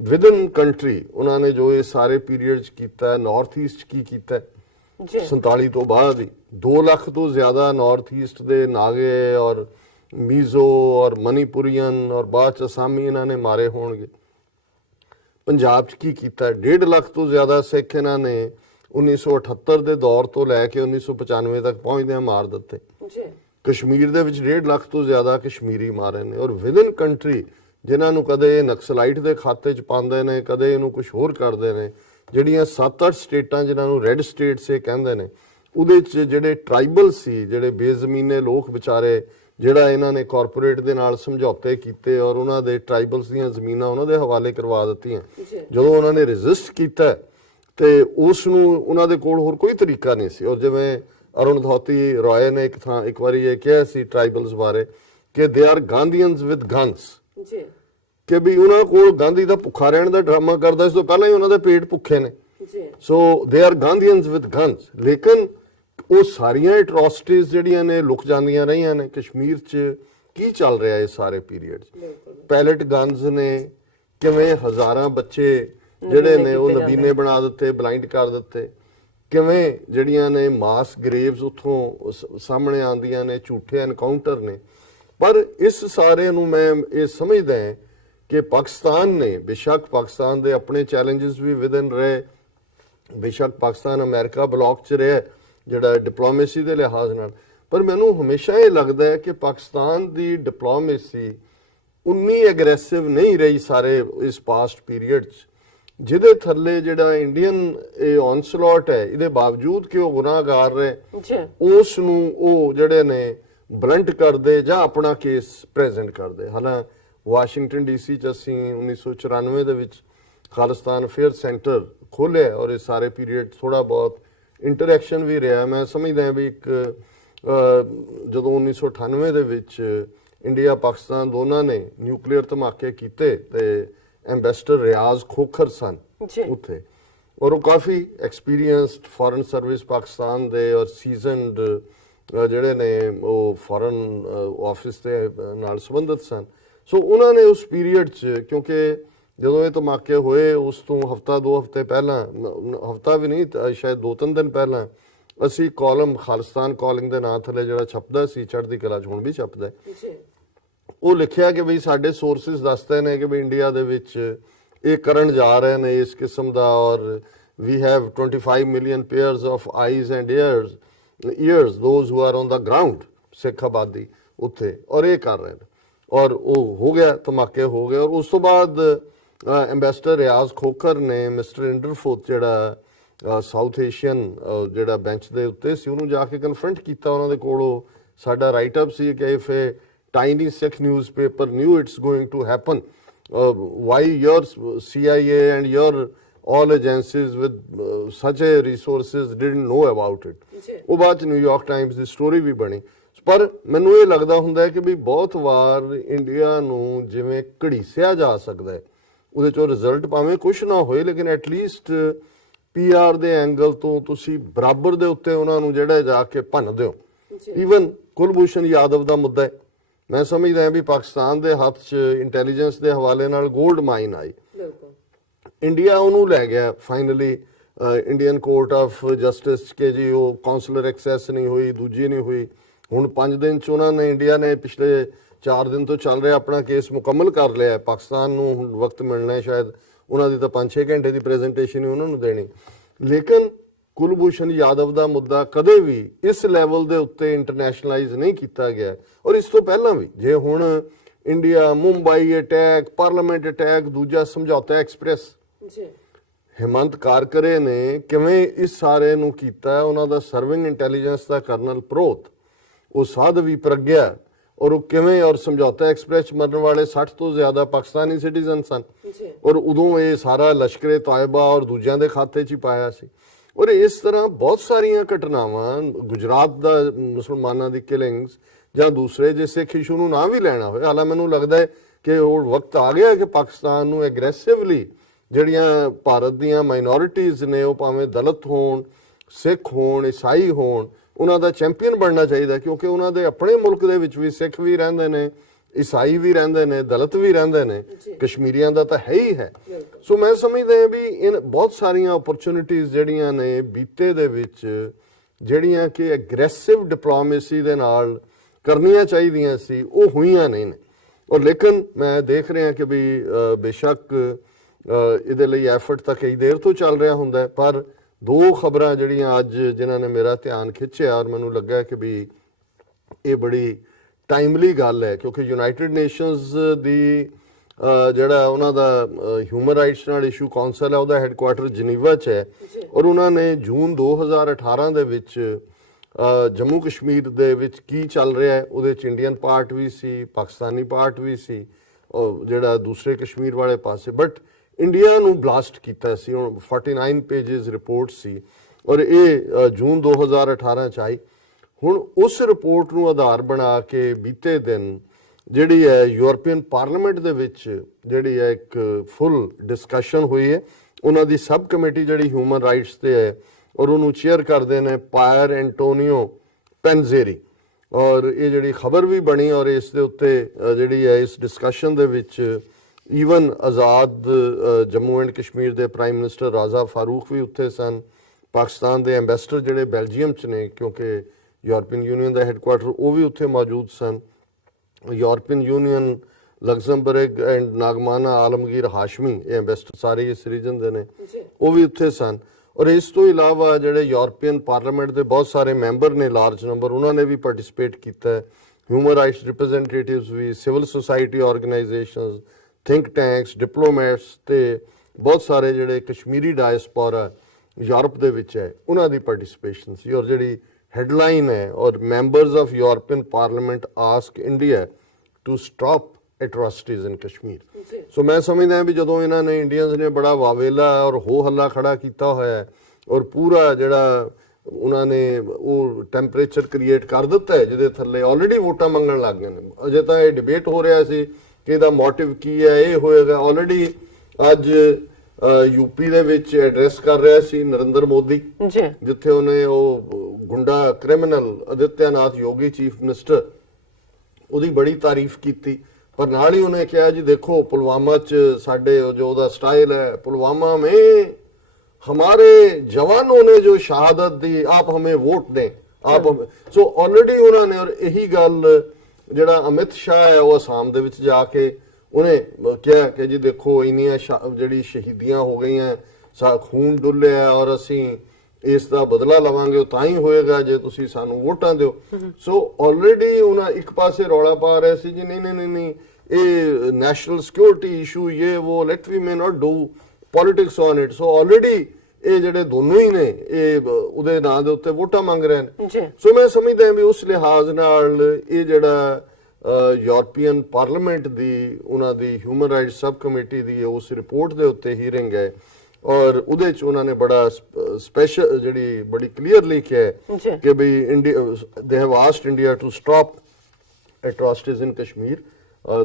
ਵਿਦਨ ਕੰਟਰੀ ਉਹਨਾਂ ਨੇ ਜੋ ਇਹ ਸਾਰੇ ਪੀਰੀਅਡ 'ਚ ਕੀਤਾ, ਨਾਰਥ ਈਸਟ ਕੀ ਕੀਤਾ ਜੀ 47 ਤੋਂ ਬਾਅਦ ਹੀ 2 ਲੱਖ ਤੋਂ ਜ਼ਿਆਦਾ ਨਾਰਥ ਈਸਟ ਦੇ ਨਾਗੇ ਔਰ ਮੀਜ਼ੋ ਔਰ ਮਨੀਪੁਰੀਅਨ ਔਰ ਬਾਅਦ 'ਚ ਅਸਾਮੀ ਇਹਨਾਂ ਨੇ ਮਾਰੇ ਹੋਣਗੇ। ਪੰਜਾਬ 'ਚ ਕੀ ਕੀਤਾ, 1.5 ਲੱਖ ਤੋਂ ਜ਼ਿਆਦਾ ਸਿੱਖ ਇਹਨਾਂ ਨੇ 1978 ਦੇ ਦੌਰ ਤੋਂ ਲੈ ਕੇ 1995 ਤੱਕ ਪਹੁੰਚਦਿਆਂ ਮਾਰ ਦਿੱਤੇ। ਜੀ ਕਸ਼ਮੀਰ ਦੇ ਵਿੱਚ 1.5 ਲੱਖ ਤੋਂ ਜ਼ਿਆਦਾ ਕਸ਼ਮੀਰੀ ਮਾਰੇ ਨੇ ਔਰ ਵਿਦਨ ਕੰਟਰੀ ਜਿਨ੍ਹਾਂ ਨੂੰ ਕਦੇ ਨਕਸਲਾਈਟ ਦੇ ਖਾਤੇ 'ਚ ਪਾਉਂਦੇ ਨੇ, ਕਦੇ ਇਹਨੂੰ ਕੁਝ ਹੋਰ ਕਰਦੇ ਨੇ, ਜਿਹੜੀਆਂ 7-8 ਸਟੇਟਾਂ ਜਿਨ੍ਹਾਂ ਨੂੰ ਰੈੱਡ ਸਟੇਟਸ ਇਹ ਕਹਿੰਦੇ ਨੇ, ਉਹਦੇ 'ਚ ਜਿਹੜੇ ਟ੍ਰਾਈਬਲ ਸੀ, ਜਿਹੜੇ ਬੇਜ਼ਮੀਨੇ ਲੋਕ ਵਿਚਾਰੇ, ਜਿਹੜਾ ਇਹਨਾਂ ਨੇ ਕਾਰਪੋਰੇਟ ਦੇ ਨਾਲ ਸਮਝੌਤੇ ਕੀਤੇ ਔਰ ਉਹਨਾਂ ਦੇ ਟ੍ਰਾਈਬਲਸ ਦੀਆਂ ਜ਼ਮੀਨਾਂ ਉਹਨਾਂ ਦੇ ਹਵਾਲੇ ਕਰਵਾ ਦਿੱਤੀਆਂ। ਜਦੋਂ ਉਹਨਾਂ ਨੇ ਰੈਜ਼ਿਸਟ ਕੀਤਾ ਤੇ ਉਸ ਨੂੰ ਉਹਨਾਂ ਦੇ ਕੋਲ ਹੋਰ ਕੋਈ ਤਰੀਕਾ ਨਹੀਂ ਸੀ। ਔਰ ਜਿਵੇਂ ਅਰੁਣਧੌਤੀ ਰਾਏ ਨੇ ਇੱਕ ਵਾਰੀ ਇਹ ਕਿਹਾ ਸੀ ਟ੍ਰਾਈਬਲਸ ਬਾਰੇ ਕਿ ਦੇ ਆਰ ਗਾਂਧੀਅਨਸ ਵਿਦ ਗਨਸ, ਜੀ ਕਿ ਵੀ ਉਹਨਾਂ ਕੋਲ ਗਾਂਧੀ ਦਾ ਭੁੱਖਾ ਰਹਿਣ ਦਾ ਡਰਾਮਾ ਕਰਦਾ ਇਸ ਤੋਂ ਪਹਿਲਾਂ ਹੀ ਉਹਨਾਂ ਦੇ ਪੇਟ ਭੁੱਖੇ ਨੇ। ਜੀ ਸੋ ਦੇ ਆਰ ਗਾਂਧੀਅਨਸ ਵਿਦ ਗਨਸ, ਲੇਕਿਨ ਉਹ ਸਾਰੀਆਂ ਐਟਰੋਸਿਟੀਜ਼ ਜਿਹੜੀਆਂ ਨੇ ਲੁਕ ਜਾਂਦੀਆਂ ਰਹੀਆਂ ਨੇ। ਕਸ਼ਮੀਰ 'ਚ ਕੀ ਚੱਲ ਰਿਹਾ ਇਹ ਸਾਰੇ ਪੀਰੀਅਡ 'ਚ, ਪੈਲਟ ਗਨਸ ਨੇ, ਕਿਵੇਂ ਹਜ਼ਾਰਾਂ ਬੱਚੇ ਜਿਹੜੇ ਨੇ ਉਹ ਨਬੀਨੇ ਬਣਾ ਦਿੱਤੇ, ਬਲਾਈਂਡ ਕਰ ਦਿੱਤੇ, ਕਿਵੇਂ ਜਿਹੜੀਆਂ ਨੇ ਮਾਸ ਗ੍ਰੇਵਸ ਉੱਥੋਂ ਸਾਹਮਣੇ ਆਉਂਦੀਆਂ ਨੇ, ਝੂਠੇ ਐਨਕਾਊਂਟਰ ਨੇ। ਪਰ ਇਸ ਸਾਰੇ ਨੂੰ ਮੈਂ ਇਹ ਸਮਝਦਾ ਹਾਂ ਕਿ ਪਾਕਿਸਤਾਨ ਨੇ, ਬੇਸ਼ੱਕ ਪਾਕਿਸਤਾਨ ਦੇ ਆਪਣੇ ਚੈਲੰਜਸ ਵੀ ਵਿਦਨ ਰਹੇ, ਬੇਸ਼ੱਕ ਪਾਕਿਸਤਾਨ ਅਮਰੀਕਾ ਬਲੌਕ 'ਚ ਰਿਹਾ ਜਿਹੜਾ ਡਿਪਲੋਮੇਸੀ ਦੇ ਲਿਹਾਜ਼ ਨਾਲ, ਪਰ ਮੈਨੂੰ ਹਮੇਸ਼ਾ ਇਹ ਲੱਗਦਾ ਹੈ ਕਿ ਪਾਕਿਸਤਾਨ ਦੀ ਡਿਪਲੋਮੇਸੀ ਉਨੀ ਐਗਰੈਸਿਵ ਨਹੀਂ ਰਹੀ ਸਾਰੇ ਇਸ ਪਾਸਟ ਪੀਰੀਅਡ 'ਚ, ਜਿਹਦੇ ਥੱਲੇ ਜਿਹੜਾ ਇੰਡੀਅਨ ਇਹ ਔਨਸਲੌਟ ਹੈ, ਇਹਦੇ ਬਾਵਜੂਦ ਕਿ ਉਹ ਗੁਨਾਹਗਾਰ ਰਹੇ, ਉਸ ਨੂੰ ਉਹ ਜਿਹੜੇ ਨੇ ਬਲੰਟ ਕਰਦੇ ਜਾਂ ਆਪਣਾ ਕੇਸ ਪ੍ਰੈਜ਼ੈਂਟ ਕਰਦੇ। ਹਾਲਾਂ ਵਾਸ਼ਿੰਗਟਨ ਡੀਸੀ 'ਚ ਅਸੀਂ 1994 ਦੇ ਵਿੱਚ ਖਾਲਿਸਤਾਨ ਅਫੇਅਰ ਸੈਂਟਰ ਖੋਲ੍ਹਿਆ ਔਰ ਇਹ ਸਾਰੇ ਪੀਰੀਅਡ ਥੋੜਾ ਬਹੁਤ ਇੰਟਰੈਕਸ਼ਨ ਵੀ ਰਿਹਾ। ਮੈਂ ਸਮਝਦਾ ਹਾਂ ਵੀ ਇੱਕ ਜਦੋਂ 1998 ਦੇ ਵਿੱਚ ਇੰਡੀਆ ਪਾਕਿਸਤਾਨ ਦੋਨਾਂ ਨੇ ਨਿਊਕਲੀਅਰ ਧਮਾਕੇ ਕੀਤੇ ਤੇ ਐਂਬੈਸਡਰ ਰਿਆਜ਼ ਖੋਖਰ ਸਨ ਉੱਥੇ, ਔਰ ਉਹ ਕਾਫੀ ਐਕਸਪੀਰੀਅੰਸਡ ਫੋਰਨ ਸਰਵਿਸ ਪਾਕਿਸਤਾਨ ਦੇ ਔਰ ਸੀਜ਼ਨਡ ਜਿਹੜੇ ਨੇ ਉਹ ਫੋਰਨ ਆਫਿਸ ਦੇ ਨਾਲ ਸੰਬੰਧਿਤ ਸਨ। ਸੋ ਉਹਨਾਂ ਨੇ ਉਸ ਪੀਰੀਅਡ 'ਚ, ਕਿਉਂਕਿ ਜਦੋਂ ਇਹ ਧਮਾਕੇ ਹੋਏ ਉਸ ਤੋਂ ਹਫਤਾ 2 ਹਫ਼ਤੇ ਪਹਿਲਾਂ, ਹਫਤਾ ਵੀ ਨਹੀਂ ਸ਼ਾਇਦ 2-3 ਦਿਨ ਪਹਿਲਾਂ, ਅਸੀਂ ਕਾਲਮ ਖਾਲਿਸਤਾਨ ਕਾਲਿੰਗ ਦੇ ਨਾਂ ਥੱਲੇ ਜਿਹੜਾ ਛਪਦਾ ਸੀ, ਚੜ੍ਹਦੀ ਕਲਾ 'ਚ ਹੁਣ ਵੀ ਛਪਦਾ, ਉਹ ਲਿਖਿਆ ਕਿ ਬਈ ਸਾਡੇ ਸੋਰਸਿਸ ਦੱਸਦੇ ਨੇ ਕਿ ਵੀ ਇੰਡੀਆ ਦੇ ਵਿੱਚ ਇਹ ਕਰਨ ਜਾ ਰਹੇ ਨੇ ਇਸ ਕਿਸਮ ਦਾ, ਔਰ ਵੀ have 25 million pairs of eyes and ears those who are on the ground, Sikh ਆਬਾਦੀ ਉੱਥੇ, ਔਰ ਇਹ ਕਰ ਰਹੇ ਨੇ। ਔਰ ਉਹ ਹੋ ਗਿਆ, ਧਮਾਕੇ ਹੋ ਗਏ। ਔਰ ਉਸ ਤੋਂ ਬਾਅਦ ਐਂਬੈਸਡਰ ਰਿਆਜ਼ ਖੋਖਰ ਨੇ ਮਿਸਟਰ ਇੰਡਰਫੋਰਥ ਜਿਹੜਾ ਸਾਊਥ ਏਸ਼ੀਅਨ ਜਿਹੜਾ ਬੈਂਚ ਦੇ ਉੱਤੇ ਸੀ, ਉਹਨੂੰ ਜਾ ਕੇ ਕਨਫਰੰਟ ਕੀਤਾ। ਉਹਨਾਂ ਦੇ ਕੋਲੋਂ ਸਾਡਾ ਰਾਈਟ ਅਪ ਸੀ ਕਿ if A tiny Sikh newspaper knew it's going to happen, why your CIA and your all agencies with such a resources didn't know about it? ਉਹ ਬਾਅਦ ਚ ਨਿਊਯਾਰਕ ਟਾਈਮਸ ਦੀ ਸਟੋਰੀ ਵੀ ਬਣੀ। ਪਰ ਮੈਨੂੰ ਇਹ ਲੱਗਦਾ ਹੁੰਦਾ ਹੈ ਕਿ ਵੀ ਬਹੁਤ ਵਾਰ ਇੰਡੀਆ ਨੂੰ ਜਿਵੇਂ ਘੜੀਸਿਆ ਜਾ ਸਕਦਾ ਹੈ, ਉਹਦੇ ਚੋਂ ਰਿਜ਼ਲਟ ਭਾਵੇਂ ਕੁਛ ਨਾ ਹੋਏ, ਲੇਕਿਨ ਐਟਲੀਸਟ PR ਦੇ ਐਂਗਲ ਤੋਂ ਤੁਸੀਂ ਬਰਾਬਰ ਦੇ ਉੱਤੇ ਉਹਨਾਂ ਨੂੰ ਜਿਹੜਾ ਜਾ ਕੇ ਭੰਨ ਦਿਓ। ਈਵਨ ਕੁਲਭੂਸ਼ਣ ਯਾਦਵ ਦਾ ਮੁੱਦਾ ਹੈ, ਮੈਂ ਸਮਝਦਾ ਹਾਂ ਵੀ ਪਾਕਿਸਤਾਨ ਦੇ ਹੱਥ 'ਚ ਇੰਟੈਲੀਜੈਂਸ ਦੇ ਹਵਾਲੇ ਨਾਲ 골ਡ ਮਾਈਨ ਆਈ, ਇੰਡੀਆ ਉਹਨੂੰ ਲੈ ਗਿਆ finally Indian court of justice ਕਿ ਜੀ ਉਹ ਕਾਉਂਸਲਰ ਐਕਸੈਸ ਨਹੀਂ ਹੋਈ, ਦੂਜੀ ਨਹੀਂ ਹੋਈ। ਹੁਣ 5 ਦਿਨ 'ਚ ਉਹਨਾਂ ਨੇ, ਇੰਡੀਆ ਨੇ ਪਿਛਲੇ 4 ਦਿਨ ਤੋਂ ਚੱਲ ਰਿਹਾ ਆਪਣਾ ਕੇਸ ਮੁਕੰਮਲ ਕਰ ਲਿਆ। ਪਾਕਿਸਤਾਨ ਨੂੰ ਹੁਣ ਵਕਤ ਮਿਲਣਾ ਹੈ, ਸ਼ਾਇਦ ਉਹਨਾਂ ਦੀ ਤਾਂ 5-6 ਘੰਟੇ ਦੀ ਪ੍ਰੈਜੈਂਟੇਸ਼ਨ ਹੀ ਉਹਨਾਂ ਨੂੰ ਦੇਣੀ। ਲੇਕਿਨ ਕੁਲਭੂਸ਼ਣ ਯਾਦਵ ਦਾ ਮੁੱਦਾ ਕਦੇ ਵੀ ਇਸ ਲੈਵਲ ਦੇ ਉੱਤੇ ਇੰਟਰਨੈਸ਼ਨਲਾਈਜ਼ ਨਹੀਂ ਕੀਤਾ ਗਿਆ। ਔਰ ਇਸ ਤੋਂ ਪਹਿਲਾਂ ਵੀ ਜੇ ਹੁਣ India Mumbai attack, parliament attack, ਦੂਜਾ ਸਮਝੌਤਾ ਐਕਸਪ੍ਰੈਸ, ਹਿਮੰਤ ਕਾਰਕਰੇ ਨੇ ਕਿਵੇਂ ਇਸ ਸਾਰੇ ਨੂੰ ਕੀਤਾ ਹੈ। ਉਹਨਾਂ ਦਾ ਸਰਵਿੰਗ ਇੰਟੈਲੀਜੈਂਸ ਦਾ ਕਰਨਲ ਪ੍ਰੋਤ, ਉਹ ਸਾਧਵੀ ਪ੍ਰਗਿਆ, ਔਰ ਉਹ ਕਿਵੇਂ ਔਰ ਸਮਝੌਤਾ ਐਕਸਪ੍ਰੈਸ 'ਚ ਮਰਨ ਵਾਲੇ 60 ਤੋਂ ਜ਼ਿਆਦਾ ਪਾਕਿਸਤਾਨੀ ਸਿਟੀਜ਼ਨ ਸਨ ਔਰ ਉਦੋਂ ਇਹ ਸਾਰਾ ਲਸ਼ਕਰੇ ਤਾਇਬਾ ਔਰ ਦੂਜਿਆਂ ਦੇ ਖਾਤੇ 'ਚ ਹੀ ਪਾਇਆ ਸੀ। ਔਰ ਇਸ ਤਰ੍ਹਾਂ ਬਹੁਤ ਸਾਰੀਆਂ ਘਟਨਾਵਾਂ, ਗੁਜਰਾਤ ਦਾ ਮੁਸਲਮਾਨਾਂ ਦੀ ਕਿਲਿੰਗਸ ਜਾਂ ਦੂਸਰੇ ਜੇ ਸਿੱਖ ਇਸ਼ੂ ਨੂੰ ਨਾ ਵੀ ਲੈਣਾ ਹੋਵੇ, ਹਾਲਾਂ ਮੈਨੂੰ ਲੱਗਦਾ ਹੈ ਕਿ ਉਹ ਵਕਤ ਆ ਗਿਆ ਕਿ ਪਾਕਿਸਤਾਨ ਨੂੰ ਐਗਰੈਸਿਵਲੀ ਜਿਹੜੀਆਂ ਭਾਰਤ ਦੀਆਂ ਮਾਈਨੋਰਿਟੀਜ਼ ਨੇ, ਉਹ ਭਾਵੇਂ ਦਲਿਤ ਹੋਣ, ਸਿੱਖ ਹੋਣ, ਈਸਾਈ ਹੋਣ, ਉਹਨਾਂ ਦਾ ਚੈਂਪੀਅਨ ਬਣਨਾ ਚਾਹੀਦਾ, ਕਿਉਂਕਿ ਉਹਨਾਂ ਦੇ ਆਪਣੇ ਮੁਲਕ ਦੇ ਵਿੱਚ ਵੀ ਸਿੱਖ ਵੀ ਰਹਿੰਦੇ ਨੇ, ਈਸਾਈ ਵੀ ਰਹਿੰਦੇ ਨੇ, ਦਲਿਤ ਵੀ ਰਹਿੰਦੇ ਨੇ, ਕਸ਼ਮੀਰੀਆਂ ਦਾ ਤਾਂ ਹੈ ਹੀ ਹੈ। ਸੋ ਮੈਂ ਸਮਝਦਾ ਵੀ ਇਹ ਬਹੁਤ ਸਾਰੀਆਂ ਓਪਰਚੁਨਿਟੀਜ਼ ਜਿਹੜੀਆਂ ਨੇ ਬੀਤੇ ਦੇ ਵਿੱਚ, ਜਿਹੜੀਆਂ ਕਿ ਐਗਰੈਸਿਵ ਡਿਪਲੋਮੇਸੀ ਦੇ ਨਾਲ ਕਰਨੀਆਂ ਚਾਹੀਦੀਆਂ ਸੀ, ਉਹ ਹੋਈਆਂ ਨਹੀਂ ਨੇ। ਔਰ ਲੇਕਿਨ ਮੈਂ ਦੇਖ ਰਿਹਾ ਕਿ ਵੀ ਬੇਸ਼ੱਕ ਇਹਦੇ ਲਈ ਐਫਰਟ ਤਾਂ ਕਈ ਦੇਰ ਤੋਂ ਚੱਲ ਰਿਹਾ ਹੁੰਦਾ, ਪਰ ਦੋ ਖਬਰਾਂ ਜਿਹੜੀਆਂ ਅੱਜ ਜਿਨ੍ਹਾਂ ਨੇ ਮੇਰਾ ਧਿਆਨ ਖਿੱਚਿਆ ਔਰ ਮੈਨੂੰ ਲੱਗਾ ਕਿ ਵੀ ਇਹ ਬੜੀ ਟਾਈਮਲੀ ਗੱਲ ਹੈ, ਕਿਉਂਕਿ ਯੂਨਾਈਟਿਡ ਨੇਸ਼ਨਸ ਦੀ ਜਿਹੜਾ ਉਹਨਾਂ ਦਾ ਹਿਊਮਨ ਰਾਈਟਸ ਨਾਲ ਇਸ਼ੂ ਕੌਂਸਲ ਹੈ, ਉਹਦਾ ਹੈੱਡਕੁਆਟਰ ਜਨੀਵਾ 'ਚ ਹੈ। ਔਰ ਉਹਨਾਂ ਨੇ ਜੂਨ 2018 ਦੇ ਵਿੱਚ ਜੰਮੂ ਕਸ਼ਮੀਰ ਦੇ ਵਿੱਚ ਕੀ ਚੱਲ ਰਿਹਾ ਹੈ, ਉਹਦੇ 'ਚ ਇੰਡੀਅਨ ਪਾਰਟ ਵੀ ਸੀ, ਪਾਕਿਸਤਾਨੀ ਪਾਰਟ ਵੀ ਸੀ, ਜਿਹੜਾ ਦੂਸਰੇ ਕਸ਼ਮੀਰ ਵਾਲੇ ਪਾਸੇ, ਬਟ ਇੰਡੀਆ ਨੂੰ ਬਲਾਸਟ ਕੀਤਾ ਸੀ। ਹੁਣ 49 ਪੇਜਸ ਰਿਪੋਰਟ ਸੀ ਔਰ ਇਹ ਜੂਨ 2018 'ਚ ਆਈ। ਹੁਣ ਉਸ ਰਿਪੋਰਟ ਨੂੰ ਆਧਾਰ ਬਣਾ ਕੇ ਬੀਤੇ ਦਿਨ ਜਿਹੜੀ ਹੈ ਯੂਰਪੀਅਨ ਪਾਰਲੀਮੈਂਟ ਦੇ ਵਿੱਚ ਜਿਹੜੀ ਹੈ ਇੱਕ ਫੁੱਲ ਡਿਸਕਸ਼ਨ ਹੋਈ ਹੈ। ਉਹਨਾਂ ਦੀ ਸਬ ਕਮੇਟੀ ਜਿਹੜੀ ਹਿਊਮਨ ਰਾਈਟਸ ਤੇ ਹੈ ਔਰ ਉਹਨੂੰ ਚੇਅਰ ਕਰਦੇ ਨੇ ਪਾਇਰ ਐਂਟੋਨੀਓ ਪੈਨਜ਼ੇਰੀ, ਔਰ ਇਹ ਜਿਹੜੀ ਖਬਰ ਵੀ ਬਣੀ ਔਰ ਇਸ ਦੇ ਉੱਤੇ ਜਿਹੜੀ ਹੈ ਇਸ ਡਿਸਕਸ਼ਨ ਦੇ ਵਿੱਚ even Azad Jammu and Kashmir ਦੇ ਪ੍ਰਾਈਮ ਮਿਨਿਸਟਰ ਰਾਜ਼ਾ ਫਾਰੂਕ ਵੀ ਉੱਥੇ ਸਨ, ਪਾਕਿਸਤਾਨ ਦੇ ਐਂਬੈਸਡਰ ਜਿਹੜੇ ਬੈਲਜੀਅਮ 'ਚ ਨੇ ਕਿਉਂਕਿ ਯੂਰਪੀਅਨ ਯੂਨੀਅਨ ਦਾ ਹੈੱਡਕੁਆਟਰ, ਉਹ ਵੀ ਉੱਥੇ ਮੌਜੂਦ ਸਨ। ਯੂਰਪੀਅਨ ਯੂਨੀਅਨ, ਲਗਜ਼ਮਬਰਗ ਐਂਡ ਨਾਗਮਾਨਾ ਆਲਮਗੀਰ ਹਾਸ਼ਮੀ, ਇਹ ਐਂਬੈਸਡਰ ਸਾਰੇ ਇਸ ਰੀਜਨ ਦੇ ਨੇ, ਉਹ ਵੀ ਉੱਥੇ ਸਨ। ਔਰ ਇਸ ਤੋਂ ਇਲਾਵਾ ਜਿਹੜੇ ਯੂਰਪੀਅਨ ਪਾਰਲੀਮੈਂਟ ਦੇ ਬਹੁਤ ਸਾਰੇ ਮੈਂਬਰ ਨੇ, ਲਾਰਜ ਨੰਬਰ, ਉਹਨਾਂ ਨੇ ਵੀ ਪਾਰਟਿਸਿਪੇਟ ਕੀਤਾ ਹੈ। ਹਿਊਮਨ ਰਾਈਟਸ ਰਿਪਰੈਜ਼ੈਂਟੇਟਿਵਸ ਵੀ, civil society organisations, think tanks, diplomats ਤੇ ਬਹੁਤ ਸਾਰੇ ਜਿਹੜੇ ਕਸ਼ਮੀਰੀ ਡਾਇਸਪੋਰਾ ਯੂਰਪ ਦੇ ਵਿੱਚ ਹੈ, ਉਹਨਾਂ ਦੀ ਪਾਰਟਿਸਿਪੇਸ਼ਨ ਸੀ। ਔਰ ਜਿਹੜੀ ਹੈਡਲਾਈਨ ਹੈ, ਔਰ members of European Parliament ask India to stop atrocities in Kashmir. So ਮੈਂ ਸਮਝਦਾ ਵੀ ਜਦੋਂ ਇਹਨਾਂ ਨੇ ਇੰਡੀਅਨਸ ਨੇ ਬੜਾ ਵਾਵੇਲਾ ਔਰ ਹੋ ਹੱਲਾ ਖੜਾ ਕੀਤਾ ਹੋਇਆ ਹੈ ਔਰ ਪੂਰਾ ਜਿਹੜਾ ਉਹਨਾਂ ਨੇ ਉਹ ਟੈਂਪਰੇਚਰ ਕ੍ਰੀਏਟ ਕਰ ਦਿੱਤਾ ਹੈ ਜਿਹਦੇ ਥੱਲੇ ਆਲਰੇਡੀ ਵੋਟਾਂ ਮੰਗਣ ਲੱਗ ਗਏ ਨੇ। ਅਜੇ ਤਾਂ ਇਹ ਡਿਬੇਟ ਹੋ ਰਿਹਾ ਸੀ ਕਿ ਇਹਦਾ ਮੋਟਿਵ ਕੀ ਹੈ, ਇਹ ਹੋਏਗਾ। ਆਲਰੇਡੀ ਅੱਜ ਯੂਪੀ ਦੇ ਵਿੱਚ ਐਡਰੈਸ ਕਰ ਰਿਹਾ ਸੀ ਨਰਿੰਦਰ ਮੋਦੀ, ਜਿੱਥੇ ਉਹਨੇ ਉਹ ਗੁੰਡਾ ਕ੍ਰਿਮੀਨਲ ਆਦਿੱਤਿਆਨਾਥ ਯੋਗੀ ਚੀਫ ਮਿਨਿਸਟਰ, ਉਹਦੀ ਬੜੀ ਤਾਰੀਫ ਕੀਤੀ, ਪਰ ਨਾਲ ਹੀ ਉਹਨੇ ਕਿਹਾ ਜੀ ਦੇਖੋ ਪੁਲਵਾਮਾ 'ਚ ਸਾਡੇ ਜੋ ਉਹਦਾ ਸਟਾइल है, पुलवामा में हमारे जवानों ने जो शहादत दी, आप हमें वोट दें, आप हमें। सो ऑलरेडी उन्होंने और यही गल ਜਿਹੜਾ ਅਮਿਤ ਸ਼ਾਹ ਹੈ ਉਹ ਅਸਾਮ ਦੇ ਵਿੱਚ ਜਾ ਕੇ ਉਹਨੇ ਕਿਹਾ ਕਿ ਜੀ ਦੇਖੋ ਇੰਨੀਆਂ ਜਿਹੜੀ ਸ਼ਹੀਦੀਆਂ ਹੋ ਗਈਆਂ, ਖੂਨ ਡੁੱਲਿਆ ਔਰ ਅਸੀਂ ਇਸ ਦਾ ਬਦਲਾ ਲਵਾਂਗੇ, ਉਹ ਤਾਂ ਹੀ ਹੋਏਗਾ ਜੇ ਤੁਸੀਂ ਸਾਨੂੰ ਵੋਟਾਂ ਦਿਓ। ਸੋ ਆਲਰੇਡੀ ਉਹਨਾਂ ਇੱਕ ਪਾਸੇ ਰੌਲਾ ਪਾ ਰਹੇ ਸੀ ਜੀ ਨਹੀਂ ਇਹ ਨੈਸ਼ਨਲ ਸਿਕਿਉਰਿਟੀ ਇਸ਼ੂ, ਇਹ ਉਹ, let we may not do politics on it. So already ਇਹ ਜਿਹੜੇ ਦੋਨੋਂ ਹੀ ਨੇ ਇਹ ਉਹਦੇ ਨਾਂ ਦੇ ਉੱਤੇ ਵੋਟਾਂ ਮੰਗ ਰਹੇ ਨੇ। ਸੋ ਮੈਂ ਸਮਝਦਾ ਵੀ ਉਸ ਲਿਹਾਜ਼ ਨਾਲ ਇਹ ਜਿਹੜਾ ਯੂਰਪੀਅਨ ਪਾਰਲੀਮੈਂਟ ਦੀ ਉਹਨਾਂ ਦੀ ਹਿਊਮਨ ਰਾਈਟਸ ਸਬ ਕਮੇਟੀ ਦੀ ਉਸ ਰਿਪੋਰਟ ਦੇ ਉੱਤੇ ਹੀਅਰਿੰਗ ਹੈ ਔਰ ਉਹਦੇ ਚ ਉਹਨਾਂ ਨੇ ਬੜਾ ਸਪੈਸ਼ਲ ਜਿਹੜੀ ਬੜੀ ਕਲੀਅਰਲੀ ਕਿਹਾ ਕਿ we India they have asked India to stop atrocities in Kashmir.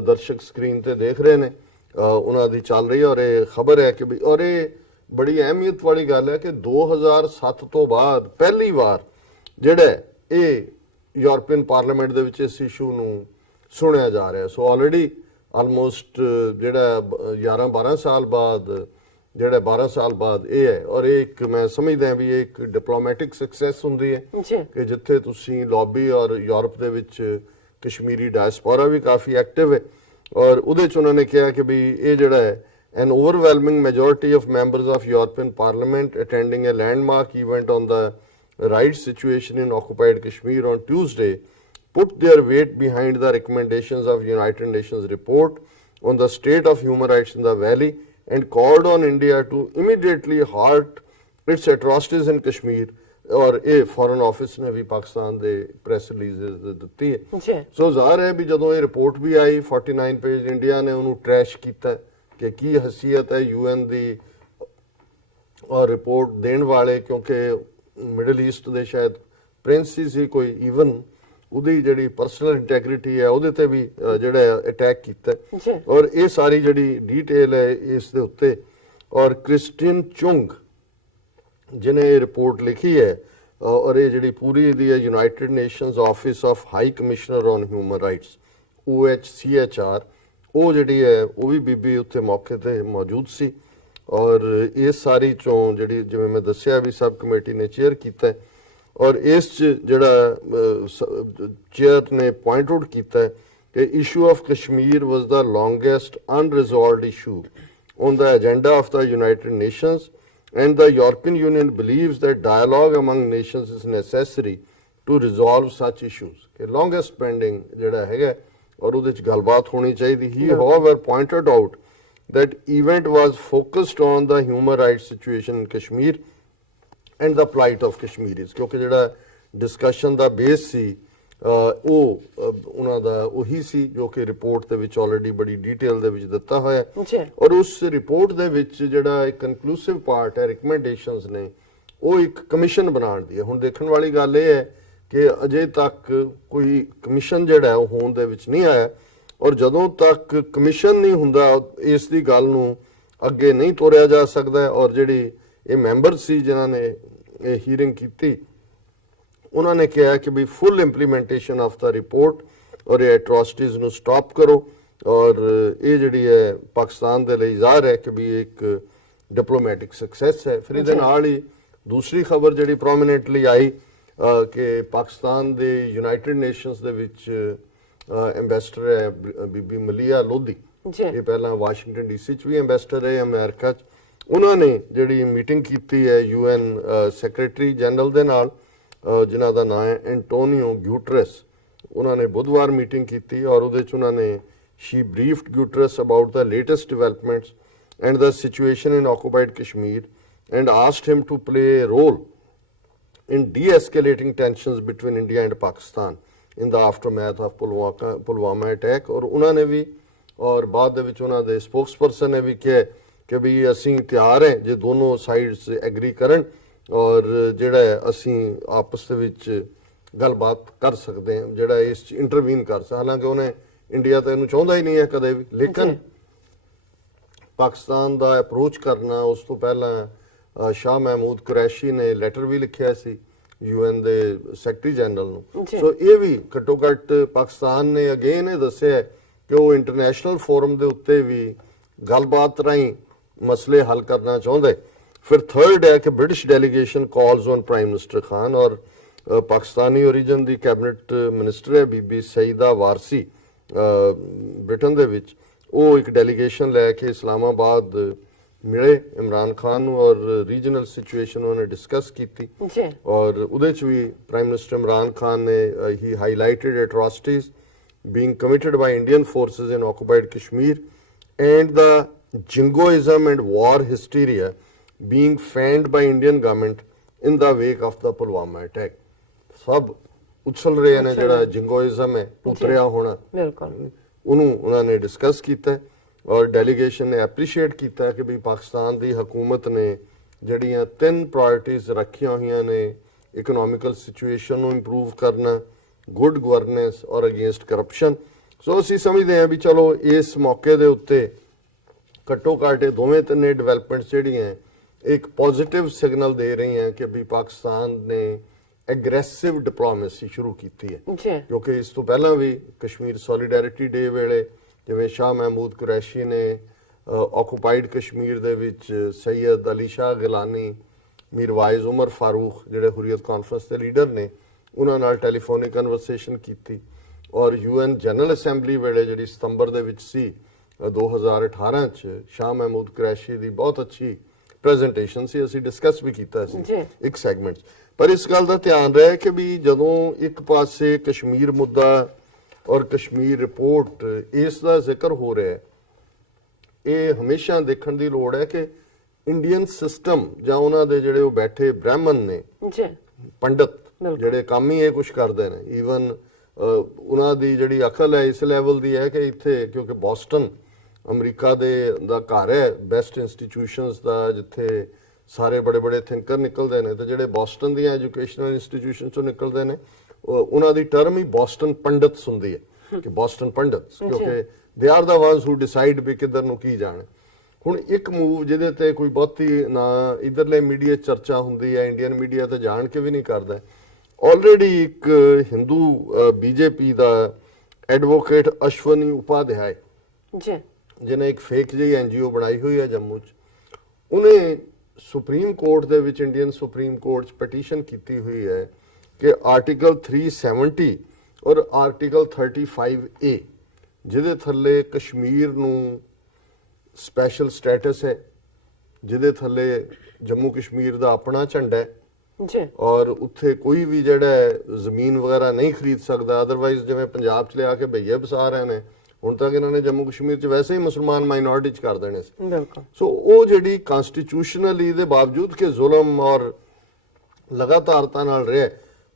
ਦਰਸ਼ਕ ਸਕਰੀਨ ਤੇ ਦੇਖ ਰਹੇ ਨੇ, ਉਹਨਾਂ ਦੀ ਚੱਲ ਰਹੀ ਹੈ ਔਰ ਇਹ ਖਬਰ ਹੈ ਕਿ ਵੀ ਔਰ ਇਹ ਬੜੀ ਅਹਿਮੀਅਤ ਵਾਲੀ ਗੱਲ ਹੈ ਕਿ 2007 ਤੋਂ ਬਾਅਦ ਪਹਿਲੀ ਵਾਰ ਜਿਹੜਾ ਇਹ ਯੂਰਪੀਅਨ ਪਾਰਲੀਮੈਂਟ ਦੇ ਵਿੱਚ ਇਸ ਇਸ਼ੂ ਨੂੰ ਸੁਣਿਆ ਜਾ ਰਿਹਾ। ਸੋ ਆਲਰੇਡੀ ਆਲਮੋਸਟ ਜਿਹੜਾ 11-12 ਸਾਲ ਬਾਅਦ ਜਿਹੜਾ 12 ਸਾਲ ਬਾਅਦ ਇਹ ਹੈ ਔਰ ਇਹ ਇੱਕ ਮੈਂ ਸਮਝਦਾ ਵੀ ਇਹ ਇੱਕ ਡਿਪਲੋਮੈਟਿਕ ਸਕਸੈਸ ਹੁੰਦੀ ਹੈ ਕਿ ਜਿੱਥੇ ਤੁਸੀਂ ਲੌਬੀ ਔਰ ਯੂਰਪ ਦੇ ਵਿੱਚ ਕਸ਼ਮੀਰੀ ਡਾਇਸਪੋਰਾ ਵੀ ਕਾਫੀ ਐਕਟਿਵ ਹੈ ਔਰ ਉਹਦੇ 'ਚ ਉਹਨਾਂ ਨੇ ਕਿਹਾ ਕਿ ਵੀ ਇਹ ਜਿਹੜਾ ਹੈ an overwhelming majority of members of European Parliament attending a landmark event on the rights situation in occupied Kashmir on Tuesday put their weight behind the recommendations of United Nations report on the state of human rights in the valley and called on India to immediately halt its atrocities in Kashmir। ਔਰ ਇਹ ਫੋਰਨ ਆਫਿਸ ਨੇ ਵੀ ਪਾਕਿਸਤਾਨ ਦੇ ਪ੍ਰੈਸ ਰਿਲੀਜ਼ਸ ਦਿੱਤੀ ਹੈ। ਜੀ ਸੋ ਜ਼ਾਹਰ ਹੈ ਵੀ ਜਦੋਂ ਇਹ ਰਿਪੋਰਟ ਵੀ ਆਈ 49 ਪੇਜ, ਇੰਡੀਆ ਨੇ ਉਹਨੂੰ ਟਰੈਸ਼ ਕੀਤਾ ਕਿ ਕੀ ਹਸੀਅਤ ਹੈ UN ਦੀ ਔਰ ਰਿਪੋਰਟ ਦੇਣ ਵਾਲੇ, ਕਿਉਂਕਿ ਮਿਡਲ ਈਸਟ ਦੇ ਸ਼ਾਇਦ ਪ੍ਰਿੰਸ ਹੀ ਸੀ ਕੋਈ, ਈਵਨ ਉਹਦੀ ਜਿਹੜੀ ਪਰਸਨਲ ਇੰਟੈਗ੍ਰਿਟੀ ਹੈ ਉਹਦੇ ਤੇ ਵੀ ਜਿਹੜਾ ਅਟੈਕ ਕੀਤਾ ਜੀ ਔਰ ਇਹ ਸਾਰੀ ਜਿਹੜੀ ਡੀਟੇਲ ਹੈ ਇਸ ਦੇ ਉੱਤੇ। ਔਰ ਕ੍ਰਿਸਟੀਨ ਚੁੰਗ ਜਿਹਨੇ ਇਹ ਰਿਪੋਰਟ ਲਿਖੀ ਹੈ ਔਰ ਇਹ ਜਿਹੜੀ ਪੂਰੀ ਦੀ ਹੈ United nations office of high commissioner on human rights OHCHR, ਉਹ ਜਿਹੜੀ ਹੈ ਉਹ ਵੀ ਬੀਬੀ ਉੱਥੇ ਮੌਕੇ ਤੇ ਮੌਜੂਦ ਸੀ। ਔਰ ਇਸ ਸਾਰੀ ਚੋਂ ਜਿਹੜੀ ਜਿਵੇਂ ਮੈਂ ਦੱਸਿਆ ਵੀ ਸਬ ਕਮੇਟੀ ਨੇ ਚੇਅਰ ਕੀਤਾ ਹੈ ਔਰ ਇਸ 'ਚ ਜਿਹੜਾ ਚੇਅਰ ਨੇ ਪੁਆਇੰਟ ਆਊਟ ਕੀਤਾ ਹੈ ਕਿ issue of Kashmir was the longest unresolved issue on the agenda of the United Nations, and the European Union believes that dialogue among nations is necessary to resolve such issues। कि longest pending ਜਿਹੜਾ ਹੈਗਾ ਔਰ ਉਹਦੇ ਚ ਗੱਲਬਾਤ ਹੋਣੀ ਚਾਹੀਦੀ। He however pointed out that event was focused on the human rights situation in Kashmir and the plight of Kashmiris, ਕਿਉਂਕਿ ਜਿਹੜਾ ਡਿਸਕਸ਼ਨ ਦਾ ਬੇਸ ਸੀ ਉਹ ਉਹਨਾਂ ਦਾ ਉਹੀ ਸੀ ਜੋ ਕਿ ਰਿਪੋਰਟ ਦੇ ਵਿੱਚ ਆਲਰੇਡੀ ਬੜੀ ਡਿਟੇਲ ਦੇ ਵਿੱਚ ਦਿੱਤਾ ਹੋਇਆ ਜੀ ਔਰ ਉਸ ਰਿਪੋਰਟ ਦੇ ਵਿੱਚ ਜਿਹੜਾ ਇੱਕ ਕਨਕਲੂਸਿਵ ਪਾਰਟ ਹੈ, ਰਿਕਮੈਂਡੇਸ਼ਨਸ ਨੇ, ਉਹ ਇੱਕ ਕਮਿਸ਼ਨ ਬਣਾਉਣ ਦੀ ਹੈ। ਹੁਣ ਦੇਖਣ ਵਾਲੀ ਗੱਲ ਇਹ ਹੈ ਕਿ ਅਜੇ ਤੱਕ ਕੋਈ ਕਮਿਸ਼ਨ ਜਿਹੜਾ ਹੈ ਉਹ ਹੋਣ ਦੇ ਵਿੱਚ ਨਹੀਂ ਆਇਆ ਔਰ ਜਦੋਂ ਤੱਕ ਕਮਿਸ਼ਨ ਨਹੀਂ ਹੁੰਦਾ ਇਸ ਦੀ ਗੱਲ ਨੂੰ ਅੱਗੇ ਨਹੀਂ ਤੋਰਿਆ ਜਾ ਸਕਦਾ। ਔਰ ਜਿਹੜੀ ਇਹ ਮੈਂਬਰ ਸੀ ਜਿਨ੍ਹਾਂ ਨੇ ਇਹ ਹੀਅਰਿੰਗ ਕੀਤੀ ਉਹਨਾਂ ਨੇ ਕਿਹਾ ਕਿ ਵੀ ਫੁੱਲ ਇੰਪਲੀਮੈਂਟੇਸ਼ਨ ਆਫ ਦਾ ਰਿਪੋਰਟ ਔਰ ਇਹ ਐਟਰੋਸਿਟੀਜ਼ ਨੂੰ ਸਟਾਪ ਕਰੋ ਔਰ ਇਹ ਜਿਹੜੀ ਹੈ ਪਾਕਿਸਤਾਨ ਦੇ ਲਈ ਜ਼ਾਹਰ ਹੈ ਕਿ ਵੀ ਇੱਕ ਡਿਪਲੋਮੈਟਿਕ ਸਕਸੈਸ ਹੈ। ਫਿਰ ਇਹਦੇ ਨਾਲ ਹੀ ਦੂਸਰੀ ਖਬਰ ਜਿਹੜੀ ਪ੍ਰੋਮੀਨੈਂਟਲੀ ਆਈ ਕਿ ਪਾਕਿਸਤਾਨ ਦੇ ਯੂਨਾਈਟਿਡ ਨੇਸ਼ਨਸ ਦੇ ਵਿੱਚ ਐਮਬੈਸਡਰ ਹੈ ਬੀਬੀ ਮਲੀਆ ਲੋਧੀ, ਇਹ ਪਹਿਲਾਂ ਵਾਸ਼ਿੰਗਟਨ DC 'ਚ ਵੀ ਐਮਬੈਸਡਰ ਹੈ ਅਮਰੀਕਾ 'ਚ। ਉਹਨਾਂ ਨੇ ਜਿਹੜੀ ਮੀਟਿੰਗ ਕੀਤੀ ਹੈ UN ਸੈਕਟਰੀ ਜਨਰਲ ਦੇ ਨਾਲ ਜਿਨ੍ਹਾਂ ਦਾ ਨਾਮ ਹੈ ਐਂਟੋਨੀਓ ਗੁਟਰਸ। ਉਹਨਾਂ ਨੇ ਬੁੱਧਵਾਰ ਮੀਟਿੰਗ ਕੀਤੀ ਔਰ ਉਹਦੇ 'ਚ ਉਹਨਾਂ ਨੇ she briefed Guterres about the latest developments and the situation in occupied Kashmir and asked him to play a role in de-escalating tensions between India and Pakistan in the aftermath of Pulwama attack। और उन्होंने भी और बाद ਦੇ ਵਿੱਚ ਉਹਨਾਂ ਦੇ ਸਪੋਕਸਪਰਸਨ ਨੇ ਵੀ ਕਿਹਾ ਕਿ ਵੀ ਅਸੀਂ ਤਿਆਰ ਹਾਂ ਜੇ ਦੋਨੋਂ ਸਾਈਡਸ ਐਗਰੀ ਕਰਨ ਔਰ ਜਿਹੜਾ ਅਸੀਂ ਆਪਸ ਦੇ ਵਿੱਚ ਗੱਲਬਾਤ ਕਰ ਸਕਦੇ ਹਾਂ, ਜਿਹੜਾ ਇਸ 'ਚ ਇੰਟਰਵੀਨ ਕਰ ਸਕਦਾ। ਹਾਲਾਂਕਿ ਉਹਨੇ ਇੰਡੀਆ ਤਾਂ ਇਹਨੂੰ ਚਾਹੁੰਦਾ ਹੀ ਨਹੀਂ ਹੈ ਕਦੇ ਵੀ, ਲੇਕਿਨ ਪਾਕਿਸਤਾਨ ਦਾ ਅਪਰੋਚ ਕਰਨਾ ਉਸ ਤੋਂ ਪਹਿਲਾਂ ਸ਼ਾਹ ਮਹਿਮੂਦ ਕੁਰੈਸ਼ੀ ਨੇ ਲੈਟਰ ਵੀ ਲਿਖਿਆ ਸੀ UN ਦੇ ਸੈਕਟਰੀ ਜਨਰਲ ਨੂੰ। ਸੋ ਇਹ ਵੀ ਘੱਟੋ ਘੱਟ ਪਾਕਿਸਤਾਨ ਨੇ ਅਗੇਨ ਇਹ ਦੱਸਿਆ ਕਿ ਉਹ ਇੰਟਰਨੈਸ਼ਨਲ ਫੋਰਮ ਦੇ ਉੱਤੇ ਵੀ ਗੱਲਬਾਤ ਰਾਹੀਂ ਮਸਲੇ ਹੱਲ ਕਰਨਾ ਚਾਹੁੰਦੇ। ਫਿਰ ਥਰਡ ਹੈ ਕਿ British delegation calls on prime minister Khan ਔਰ ਪਾਕਿਸਤਾਨੀ ਓਰੀਜਨ ਦੀ ਕੈਬਨਿਟ ਮਿਨਿਸਟਰ ਹੈ ਬੀਬੀ ਸਈਦਾ ਵਾਰਸੀ ਬ੍ਰਿਟਨ ਦੇ ਵਿੱਚ, ਉਹ ਇੱਕ ਡੈਲੀਗੇਸ਼ਨ ਲੈ ਕੇ ਇਸਲਾਮਾਬਾਦ ਮਿਲੇ ਇਮਰਾਨ ਖਾਨ ਨੂੰ ਔਰ ਰੀਜਨਲ ਸਿਚੁਏਸ਼ਨ ਉਹਨੇ ਡਿਸਕਸ ਕੀਤੀ ਔਰ ਉਹਦੇ 'ਚ ਵੀ ਪ੍ਰਾਈਮ ਮਿਨਿਸਟਰ ਇਮਰਾਨ ਖਾਨ ਨੇ ਹੀ highlighted ਐਟਰੋਸਿਟੀਜ਼ being committed by Indian forces in occupied Kashmir and the jingoism and war hysteria being fanned by Indian government in the wake of the Pulwama attack। ਸਭ ਉਛਲ ਰਹੇ ਨੇ ਜਿਹੜਾ ਜਿੰਗੋਇਜ਼ਮ ਹੈ ਉਤਰਿਆ ਹੋਣਾ, ਬਿਲਕੁਲ ਉਹਨੂੰ ਉਹਨਾਂ ਨੇ ਡਿਸਕਸ ਕੀਤਾ ਔਰ ਡੈਲੀਗੇਸ਼ਨ ਨੇ ਐਪਰੀਸ਼ੀਏਟ ਕੀਤਾ ਕਿ ਵੀ ਪਾਕਿਸਤਾਨ ਦੀ ਹਕੂਮਤ ਨੇ ਜਿਹੜੀਆਂ 3 ਪ੍ਰਾਇੋਰਟੀਜ਼ ਰੱਖੀਆਂ ਹੋਈਆਂ ਨੇ, ਇਕਨੋਮਿਕਲ ਸਿਚੁਏਸ਼ਨ ਨੂੰ ਇੰਪਰੂਵ ਕਰਨਾ, ਗੁੱਡ ਗਵਰਨੈਂਸ ਔਰ ਅਗੇਂਸਟ ਕਰਪਸ਼ਨ। ਸੋ ਅਸੀਂ ਸਮਝਦੇ ਹਾਂ ਵੀ ਚਲੋ ਇਸ ਮੌਕੇ ਦੇ ਉੱਤੇ ਘੱਟੋ ਘੱਟ ਇਹ ਦੋਵੇਂ ਤਿੰਨੇ ਡਿਵੈਲਪਮੈਂਟਸ ਜਿਹੜੀਆਂ ਇੱਕ ਪੋਜ਼ਿਟਿਵ ਸਿਗਨਲ ਦੇ ਰਹੀਆਂ ਕਿ ਵੀ ਪਾਕਿਸਤਾਨ ਨੇ ਐਗਰੈਸਿਵ ਡਿਪਲੋਮੇਸੀ ਸ਼ੁਰੂ ਕੀਤੀ ਹੈ। ਕਿਉਂਕਿ ਇਸ ਤੋਂ ਪਹਿਲਾਂ ਵੀ ਕਸ਼ਮੀਰ ਸੋਲੀਡੈਰਿਟੀ ਡੇ ਵੇਲੇ ਜਿਵੇਂ ਸ਼ਾਹ ਮਹਿਮੂਦ ਕੁਰੈਸ਼ੀ ਨੇ ਆਕੂਪਾਈਡ ਕਸ਼ਮੀਰ ਦੇ ਵਿੱਚ ਸੈਯਦ ਅਲੀ ਸ਼ਾਹ ਗਿਲਾਨੀ, ਮੀਰਵਾਇਜ਼ ਉਮਰ ਫਾਰੂਕ ਜਿਹੜੇ ਹੁਰੀਅਤ ਕਾਨਫਰੰਸ ਦੇ ਲੀਡਰ ਨੇ, ਉਹਨਾਂ ਨਾਲ ਟੈਲੀਫੋਨਿਕ ਕਨਵਰਸੇਸ਼ਨ ਕੀਤੀ ਔਰ UN ਜਨਰਲ ਅਸੈਂਬਲੀ ਵੇਲੇ ਜਿਹੜੀ ਸਤੰਬਰ ਦੇ ਵਿੱਚ ਸੀ 2018 'ਚ ਸ਼ਾਹ ਮਹਿਮੂਦ ਕੁਰੈਸ਼ੀ ਦੀ ਬਹੁਤ ਅੱਛੀ ਪ੍ਰੈਜੈਂਟੇਸ਼ਨ ਸੀ, ਅਸੀਂ ਡਿਸਕਸ ਵੀ ਕੀਤਾ ਸੀ ਇੱਕ ਸੈਗਮੈਂਟ। ਪਰ ਇਸ ਗੱਲ ਦਾ ਧਿਆਨ ਰਹੇ ਕਿ ਵੀ ਜਦੋਂ ਇੱਕ ਪਾਸੇ ਕਸ਼ਮੀਰ ਮੁੱਦਾ ਔਰ ਕਸ਼ਮੀਰ ਰਿਪੋਰਟ ਇਸ ਦਾ ਜ਼ਿਕਰ ਹੋ ਰਿਹਾ ਹੈ, ਇਹ ਹਮੇਸ਼ਾ ਦੇਖਣ ਦੀ ਲੋੜ ਹੈ ਕਿ ਇੰਡੀਅਨ ਸਿਸਟਮ ਜਾਂ ਉਹਨਾਂ ਦੇ ਜਿਹੜੇ ਉਹ ਬੈਠੇ ਬ੍ਰਾਹਮਣ ਨੇ ਜੀ ਪੰਡਤ ਬਿਲਕੁਲ। ਜਿਹੜੇ ਕੰਮ ਹੀ ਇਹ ਕੁਝ ਕਰਦੇ ਨੇ, ਈਵਨ ਉਹਨਾਂ ਦੀ ਜਿਹੜੀ ਅਕਲ ਹੈ ਇਸ ਲੈਵਲ ਦੀ ਹੈ ਕਿ ਇੱਥੇ ਕਿਉਂਕਿ ਬੋਸਟਨ ਅਮਰੀਕਾ ਦਾ ਘਰ ਹੈ ਬੈਸਟ ਇੰਸਟੀਟਿਊਸ਼ਨਸ ਦਾ, ਜਿੱਥੇ ਸਾਰੇ ਬੜੇ ਬੜੇ ਥਿੰਕਰ ਨਿਕਲਦੇ ਨੇ, ਤੇ ਜਿਹੜੇ ਬੋਸਟਨ ਦੀਆਂ ਐਜੂਕੇਸ਼ਨਲ ਇੰਸਟੀਟਿਊਸ਼ਨ ਚੋਂ ਨਿਕਲਦੇ ਨੇ ਉਹਨਾਂ ਦੀ ਟਰਮ ਹੀ ਬੋਸਟਨ ਪੰਡਤਸ ਹੁੰਦੀ ਹੈ ਕਿ ਬੋਸਟਨ ਪੰਡਤਸ, ਕਿਉਂਕਿ they are the ones who decided ਵੀ ਕਿੱਧਰ ਨੂੰ ਕੀ ਜਾਣਾ। ਹੁਣ ਇੱਕ ਮੂਵ ਜਿਹਦੇ ਤੇ ਕੋਈ ਬਹੁਤੀ ਨਾ ਇਧਰਲੇ ਮੀਡੀਆ ਚਰਚਾ ਹੁੰਦੀ ਹੈ, ਇੰਡੀਅਨ ਮੀਡੀਆ ਤੇ ਜਾਣ ਕੇ ਵੀ ਨਹੀਂ ਕਰਦਾ। ਆਲਰੇਡੀ ਇੱਕ ਹਿੰਦੂ ਬੀਜੇਪੀ ਦਾ ਐਡਵੋਕੇਟ ਅਸ਼ਵਨੀ ਉਪਾਧਿਆਏ ਜੀ ਜਿਹਨੇ ਇੱਕ ਫੇਕ ਜਿਹੀ ਐਨਜੀਓ ਬਣਾਈ ਹੋਈ ਹੈ ਜੰਮੂ 'ਚ, ਉਹਨੇ ਸੁਪਰੀਮ ਕੋਰਟ ਦੇ ਵਿੱਚ ਇੰਡੀਅਨ ਸੁਪਰੀਮ ਕੋਰਟ 'ਚ ਪਟੀਸ਼ਨ ਕੀਤੀ ਹੋਈ ਹੈ ਕਿ ਆਰਟੀਕਲ 370 ਔਰ ਆਰਟੀਕਲ 35A ਜਿਹਦੇ ਥੱਲੇ ਕਸ਼ਮੀਰ ਨੂੰ ਸਪੈਸ਼ਲ ਸਟੇਟਸ ਹੈ, ਜਿਹਦੇ ਥੱਲੇ ਜੰਮੂ ਕਸ਼ਮੀਰ ਦਾ ਆਪਣਾ ਝੰਡਾ ਹੈ ਜੀ ਔਰ ਉੱਥੇ ਕੋਈ ਵੀ ਜਿਹੜਾ ਜ਼ਮੀਨ ਵਗੈਰਾ ਨਹੀਂ ਖਰੀਦ ਸਕਦਾ, ਅਦਰਵਾਈਜ਼ ਜਿਵੇਂ ਪੰਜਾਬ 'ਚ ਲਿਆ ਕੇ ਭਈਏ ਵਸਾ ਰਹੇ ਨੇ, ਹੁਣ ਤੱਕ ਇਹਨਾਂ ਨੇ ਜੰਮੂ ਕਸ਼ਮੀਰ 'ਚ ਵੈਸੇ ਹੀ ਮੁਸਲਮਾਨ ਮਾਈਨੋਰਿਟੀ 'ਚ ਕਰ ਦੇਣੇ ਸੀ। ਬਿਲਕੁਲ। ਸੋ ਉਹ ਜਿਹੜੀ ਕਨਸਟੀਟਿਊਸ਼ਨਲੀ ਦੇ ਬਾਵਜੂਦ ਕਿ ਜ਼ੁਲਮ ਔਰ ਲਗਾਤਾਰਤਾ ਨਾਲ ਰਿਹਾ,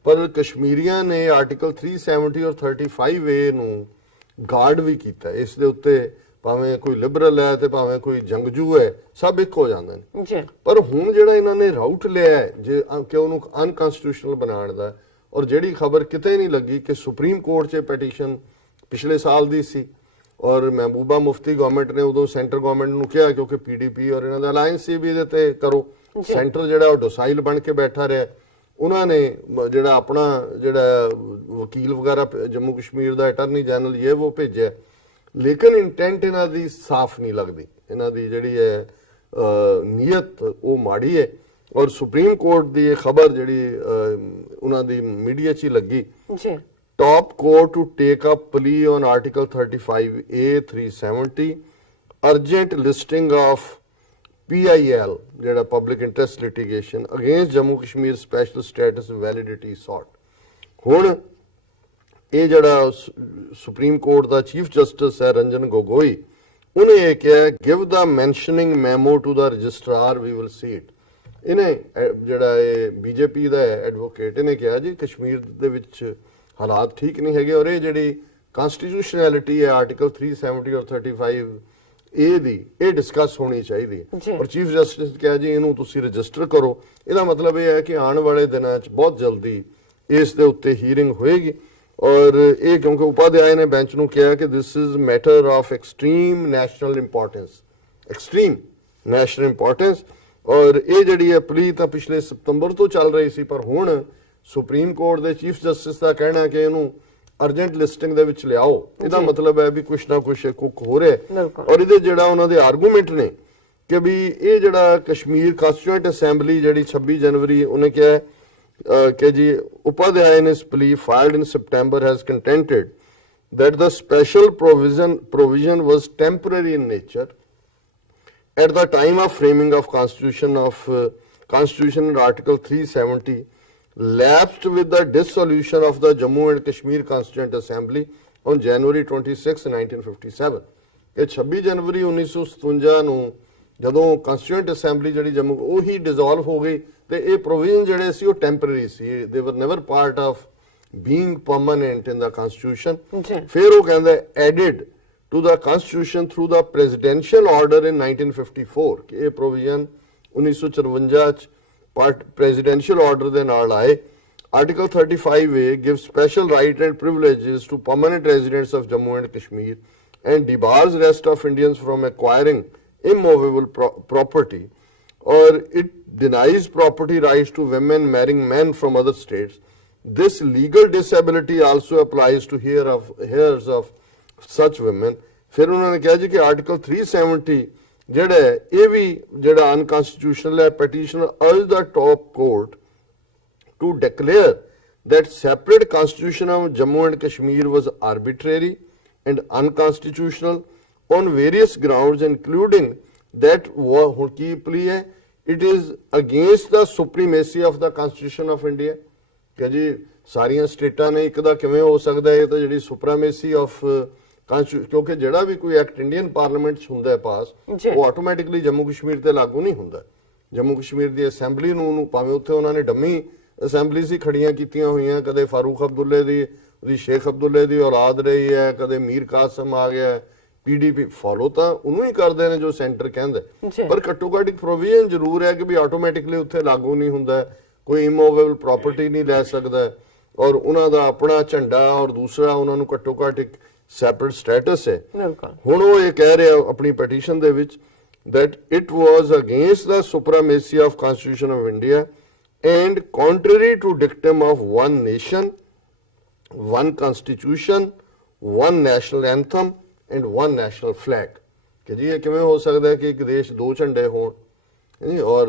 ਪਰ ਕਸ਼ਮੀਰੀਆਂ ਨੇ ਆਰਟੀਕਲ 370 ਔਰ 35A ਨੂੰ ਗਾਰਡ ਵੀ ਕੀਤਾ। ਇਸ ਦੇ ਉੱਤੇ ਭਾਵੇਂ ਕੋਈ ਲਿਬਰਲ ਹੈ ਤੇ ਭਾਵੇਂ ਕੋਈ ਜੰਗਜੂ ਹੈ, ਸਭ ਇੱਕ ਹੋ ਜਾਂਦੇ ਨੇ। ਜੀ ਪਰ ਹੁਣ ਜਿਹੜਾ ਇਹਨਾਂ ਨੇ ਰਾਊਟ ਲਿਆ ਹੈ ਜੇ ਕਿ ਉਹਨੂੰ ਅਨਕਨਸਟੀਟਿਊਸ਼ਨਲ ਬਣਾਉਣ ਦਾ, ਔਰ ਜਿਹੜੀ ਖਬਰ ਕਿਤੇ ਨਹੀਂ ਲੱਗੀ ਕਿ ਸੁਪਰੀਮ ਕੋਰਟ 'ਚ ਪੈਟੀਸ਼ਨ ਪਿਛਲੇ ਸਾਲ ਦੀ ਸੀ ਔਰ ਮਹਿਬੂਬਾ ਮੁਫਤੀ ਗਵਰਨਮੈਂਟ ਨੇ ਉਦੋਂ ਸੈਂਟਰ ਗਵਰਨਮੈਂਟ ਨੂੰ ਕਿਹਾ, ਕਿਉਂਕਿ ਪੀਡੀਪੀ ਔਰ ਇਹਨਾਂ ਦਾ ਅਲਾਈਅੰਸ ਸੀ ਵੀ ਇਹਦੇ ਤੇ ਕਰੋ, ਸੈਂਟਰ ਜਿਹੜਾ ਉਹ ਡੋਸਾਈਲ ਬਣ ਕੇ ਬੈਠਾ ਰਿਹਾ। ਉਹਨਾਂ ਨੇ ਜਿਹੜਾ ਆਪਣਾ ਜਿਹੜਾ ਵਕੀਲ ਵਗੈਰਾ ਜੰਮੂ ਕਸ਼ਮੀਰ ਦਾ ਅਟਾਰਨੀ ਜਨਰਲ ਇਹ ਉਹ ਭੇਜਿਆ, ਲੇਕਿਨ ਇੰਟੈਂਟ ਇਹਨਾਂ ਦੀ ਸਾਫ਼ ਨਹੀਂ ਲੱਗਦੀ। ਇਹਨਾਂ ਦੀ ਜਿਹੜੀ ਹੈ ਨੀਅਤ ਉਹ ਮਾੜੀ ਹੈ। ਔਰ ਸੁਪਰੀਮ ਕੋਰਟ ਦੀ ਇਹ ਖਬਰ ਜਿਹੜੀ ਉਹਨਾਂ ਦੀ ਮੀਡੀਆ 'ਚ ਹੀ ਲੱਗੀ, ਜੀ top court to take up plea on Article 35A 370 urgent listing of PIL ਜਿਹੜਾ Public Interest Litigation against Jammu Kashmir Special Status Validity sought। ਹੁਣ ਇਹ ਜਿਹੜਾ ਸੁਪਰੀਮ ਕੋਰਟ ਦਾ ਚੀਫ ਜਸਟਿਸ ਹੈ ਰੰਜਨ ਗੋਗੋਈ, ਉਹਨੇ ਇਹ ਕਿਹਾ give the mentioning memo to the registrar we will see it। ਇਹਨੇ ਜਿਹੜਾ ਇਹ ਬੀਜੇਪੀ ਦਾ ਐਡਵੋਕੇਟ ਇਹਨੇ ਕਿਹਾ ਜੀ ਕਸ਼ਮੀਰ ਦੇ ਵਿੱਚ ਹਾਲਾਤ ਠੀਕ ਨਹੀਂ ਹੈਗੇ ਔਰ ਇਹ ਜਿਹੜੀ ਕਨਸਟੀਟਿਊਸ਼ਨੈਲਿਟੀ ਹੈ ਆਰਟੀਕਲ 370 ਔਰ 35A ਦੀ ਇਹ ਡਿਸਕਸ ਹੋਣੀ ਚਾਹੀਦੀ ਹੈ। ਔਰ ਚੀਫ ਜਸਟਿਸ ਕਿਹਾ ਜੀ ਇਹਨੂੰ ਤੁਸੀਂ ਰਜਿਸਟਰ ਕਰੋ। ਇਹਦਾ ਮਤਲਬ ਇਹ ਹੈ ਕਿ ਆਉਣ ਵਾਲੇ ਦਿਨਾਂ 'ਚ ਬਹੁਤ ਜਲਦੀ ਇਸ ਦੇ ਉੱਤੇ ਹੀਅਰਿੰਗ ਹੋਏਗੀ। ਔਰ ਇਹ ਕਿਉਂਕਿ ਉਪਾਧਿਆਏ ਨੇ ਬੈਂਚ ਨੂੰ ਕਿਹਾ ਕਿ this is matter of extreme national importance ਔਰ ਇਹ ਜਿਹੜੀ ਹੈ ਪਲੀ ਤਾਂ ਪਿਛਲੇ ਸਤੰਬਰ ਤੋਂ ਚੱਲ ਰਹੀ ਸੀ, ਪਰ ਹੁਣ ਸੁਪਰੀਮ ਕੋਰਟ ਦੇ ਚੀਫ ਜਸਟਿਸ ਦਾ ਕਹਿਣਾ ਹੈ ਕਿ ਇਹਨੂੰ ਅਰਜੈਂਟ ਲਿਸਟਿੰਗ ਦੇ ਵਿੱਚ ਲਿਆਓ। ਇਹਦਾ ਮਤਲਬ ਹੈ ਵੀ ਕੁਛ ਨਾ ਕੁਛ ਕੁੱਕ ਹੋ ਰਿਹਾ। ਔਰ ਇਹਦੇ ਜਿਹੜਾ ਉਹਨਾਂ ਦੇ ਆਰਗੂਮੈਂਟ ਨੇ ਕਿ ਵੀ ਇਹ ਜਿਹੜਾ ਕਸ਼ਮੀਰ ਕੰਸਟੀਟਿਊਐਂਟ ਅਸੈਂਬਲੀ ਜਿਹੜੀ 26 ਜਨਵਰੀ ਉਹਨੇ ਕਿਹਾ ਕਿ ਜੀ Upadhyaya in his plea filed in September has contended that the special provision was temporary in nature at the time of framing of constitution in Article 370 lapsed with the dissolution of the Jammu and Kashmir Constituent Assembly on January 26, 1957। ਇਹ 26 ਜਨਵਰੀ 1957 ਨੂੰ ਜਦੋਂ ਕੰਸਟੀਟਿਊਐਂਟ ਅਸੈਂਬਲੀ ਜਿਹੜੀ ਜੰਮੂ ਉਹੀ ਡਿਸੋਲਵ ਹੋ ਗਈ ਤੇ ਇਹ ਪ੍ਰੋਵੀਜ਼ਨ ਜਿਹੜੇ ਸੀ ਉਹ ਟੈਂਪਰੇਰੀ ਸੀ, they were never part of being permanent in the constitution. ਫਿਰ ਉਹ ਕਹਿੰਦਾ added to the constitution through the presidential order in 1954 ਕਿ ਇਹ ਪ੍ਰੋਵੀਜ਼ਨ 1954 ਚ presidential order ਦੇ ਨਾਲ ਆਏ। Article 35A gives special right and privileges to permanent residents of Jammu and Kashmir and debars rest of Indians from acquiring immovable property, or it denies property rights to women marrying men from other states. This legal disability also applies to heirs of such women। ਫਿਰ ਉਹਨਾਂ ਨੇ ਕਿਹਾ ਜੀ ਕਿ Article 370 ਜਿਹੜਾ ਇਹ ਵੀ ਜਿਹੜਾ ਅਨਕਨਸਟੀਟਿਊਸ਼ਨਲ ਹੈ। Petitioner urge the top court to declare that separate constitution of Jammu and Kashmir was arbitrary and unconstitutional on various grounds, including that ਹੁਣ ਕੀ plea ਹੈ, it is against the supremacy of the Constitution of India ਕਿ ਜੀ ਸਾਰੀਆਂ ਸਟੇਟਾਂ ਨੇ ਇੱਕ ਦਾ ਕਿਵੇਂ ਹੋ ਸਕਦਾ, ਇਹ ਤਾਂ ਜਿਹੜੀ ਸੁਪਰੀਮੇਸੀ ਆਫ ਕਿਉਂਕਿ ਜਿਹੜਾ ਵੀ ਕੋਈ ਐਕਟ ਇੰਡੀਅਨ ਪਾਰਲੀਮੈਂਟ 'ਚ ਹੁੰਦਾ ਹੈ ਪਾਸ, ਜੀ। ਉਹ ਆਟੋਮੈਟਿਕਲੀ ਜੰਮੂ ਕਸ਼ਮੀਰ ਤੇ ਲਾਗੂ ਨਹੀਂ ਹੁੰਦਾ। ਜੰਮੂ ਕਸ਼ਮੀਰ ਦੀ ਅਸੈਂਬਲੀ ਨੂੰ ਉਹਨੂੰ ਭਾਵੇਂ ਉੱਥੇ ਉਹਨਾਂ ਨੇ ਡੰਮੀ ਅਸੈਂਬਲੀਜ਼ ਹੀ ਖੜੀਆਂ ਕੀਤੀਆਂ ਹੋਈਆਂ, ਕਦੇ ਫਾਰੂਕ ਅਬਦੁੱਲੇ ਦੀ, ਉਹਦੀ ਸ਼ੇਖ ਅਬਦੁੱਲੇ ਦੀ ਔਲਾਦ ਰਹੀ ਹੈ, ਕਦੇ ਮੀਰ ਕਾਸਮ ਆ ਗਿਆ, ਪੀਡੀਪੀ ਫੋਲੋ ਤਾਂ ਉਹਨੂੰ ਹੀ ਕਰਦੇ ਨੇ ਜੋ ਸੈਂਟਰ ਕਹਿੰਦਾ। ਜੀ। ਪਰ ਘੱਟੋ ਘੱਟ ਇੱਕ ਪ੍ਰੋਵੀਜ਼ਨ ਜ਼ਰੂਰ ਹੈ ਕਿ ਵੀ ਆਟੋਮੈਟਿਕਲੀ ਉੱਥੇ ਲਾਗੂ ਨਹੀਂ ਹੁੰਦਾ, ਕੋਈ ਇਮੂਵੇਬਲ ਪ੍ਰਾਪਰਟੀ ਨਹੀਂ ਲੈ ਸਕਦਾ, ਔਰ ਉਹਨਾਂ ਦਾ ਆਪਣਾ ਝੰਡਾ, ਔਰ ਦੂਸਰਾ ਉਹਨਾਂ ਨੂੰ ਘੱਟੋ ਘੱਟ ਇੱਕ ਸੈਪਰੇਟ ਸਟੇਟਸ ਹੈ। ਬਿਲਕੁਲ। ਹੁਣ ਉਹ ਇਹ ਕਹਿ ਰਿਹਾ ਆਪਣੀ ਪਟੀਸ਼ਨ ਦੇ ਵਿੱਚ that it was against the supremacy of Constitution of India and contrary to dictum of one nation, one constitution, one national anthem and one national flag। ਕਿ ਜੀ ਇਹ ਕਿਵੇਂ ਹੋ ਸਕਦਾ ਹੈ ਕਿ ਇੱਕ ਦੇਸ਼ ਦੋ ਝੰਡੇ ਹੋਣ ਔਰ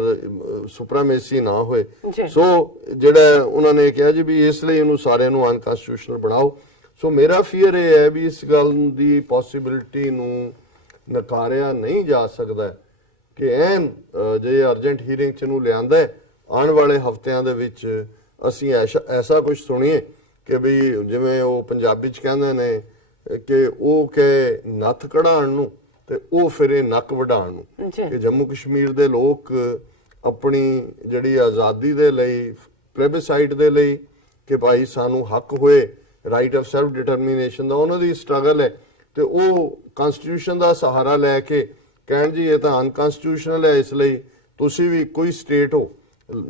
ਸੁਪਰਾਮੇਸੀ ਨਾ ਹੋਏ। ਸੋ ਜਿਹੜਾ ਉਹਨਾਂ ਨੇ ਕਿਹਾ ਜੀ ਵੀ ਇਸ ਲਈ ਇਹਨੂੰ ਸਾਰਿਆਂ ਨੂੰ ਅਨਕਨਸਟੀਟਿਊਸ਼ਨਲ ਬਣਾਓ। ਸੋ ਮੇਰਾ ਫੀਅਰ ਇਹ ਹੈ ਵੀ ਇਸ ਗੱਲ ਦੀ ਪੋਸਿਬਿਲਿਟੀ ਨੂੰ ਨਕਾਰਿਆ ਨਹੀਂ ਜਾ ਸਕਦਾ ਕਿ ਐਨ ਜੇ ਅਰਜੈਂਟ ਹੀਅਰਿੰਗ ਚ ਨੂੰ ਲਿਆਂਦਾ ਆਉਣ ਵਾਲੇ ਹਫ਼ਤਿਆਂ ਦੇ ਵਿੱਚ ਅਸੀਂ ਐਸਾ ਕੁਝ ਸੁਣੀਏ ਕਿ ਵੀ ਜਿਵੇਂ ਉਹ ਪੰਜਾਬੀ ਚ ਕਹਿੰਦੇ ਨੇ ਕਿ ਉਹ ਕਿ ਨੱਥ ਕਢਾਉਣ ਨੂੰ ਤੇ ਉਹ ਫਿਰ ਇਹ ਨੱਕ ਵਢਾਉਣ ਨੂੰ, ਕਿ ਜੰਮੂ ਕਸ਼ਮੀਰ ਦੇ ਲੋਕ ਆਪਣੀ ਜਿਹੜੀ ਆਜ਼ਾਦੀ ਦੇ ਲਈ, ਪਲੇਬਿਸਾਈਟ ਦੇ ਲਈ, ਕਿ ਭਾਈ ਸਾਨੂੰ ਹੱਕ ਹੋਏ ਰਾਈਟ ਆਫ ਸੈਲਫ ਡਿਟਰਮੀਨੇਸ਼ਨ ਦਾ, ਉਹਨਾਂ ਦੀ ਸਟਰਗਲ ਹੈ, ਤੇ ਉਹ ਕਨਸਟੀਟਿਊਸ਼ਨ ਦਾ ਸਹਾਰਾ ਲੈ ਕੇ ਕਹਿਣ ਜੀ ਇਹ ਤਾਂ ਅਨਕਨਸਟੀਟਿਊਸ਼ਨਲ ਹੈ, ਇਸ ਲਈ ਤੁਸੀਂ ਵੀ ਕੋਈ ਸਟੇਟ ਹੋ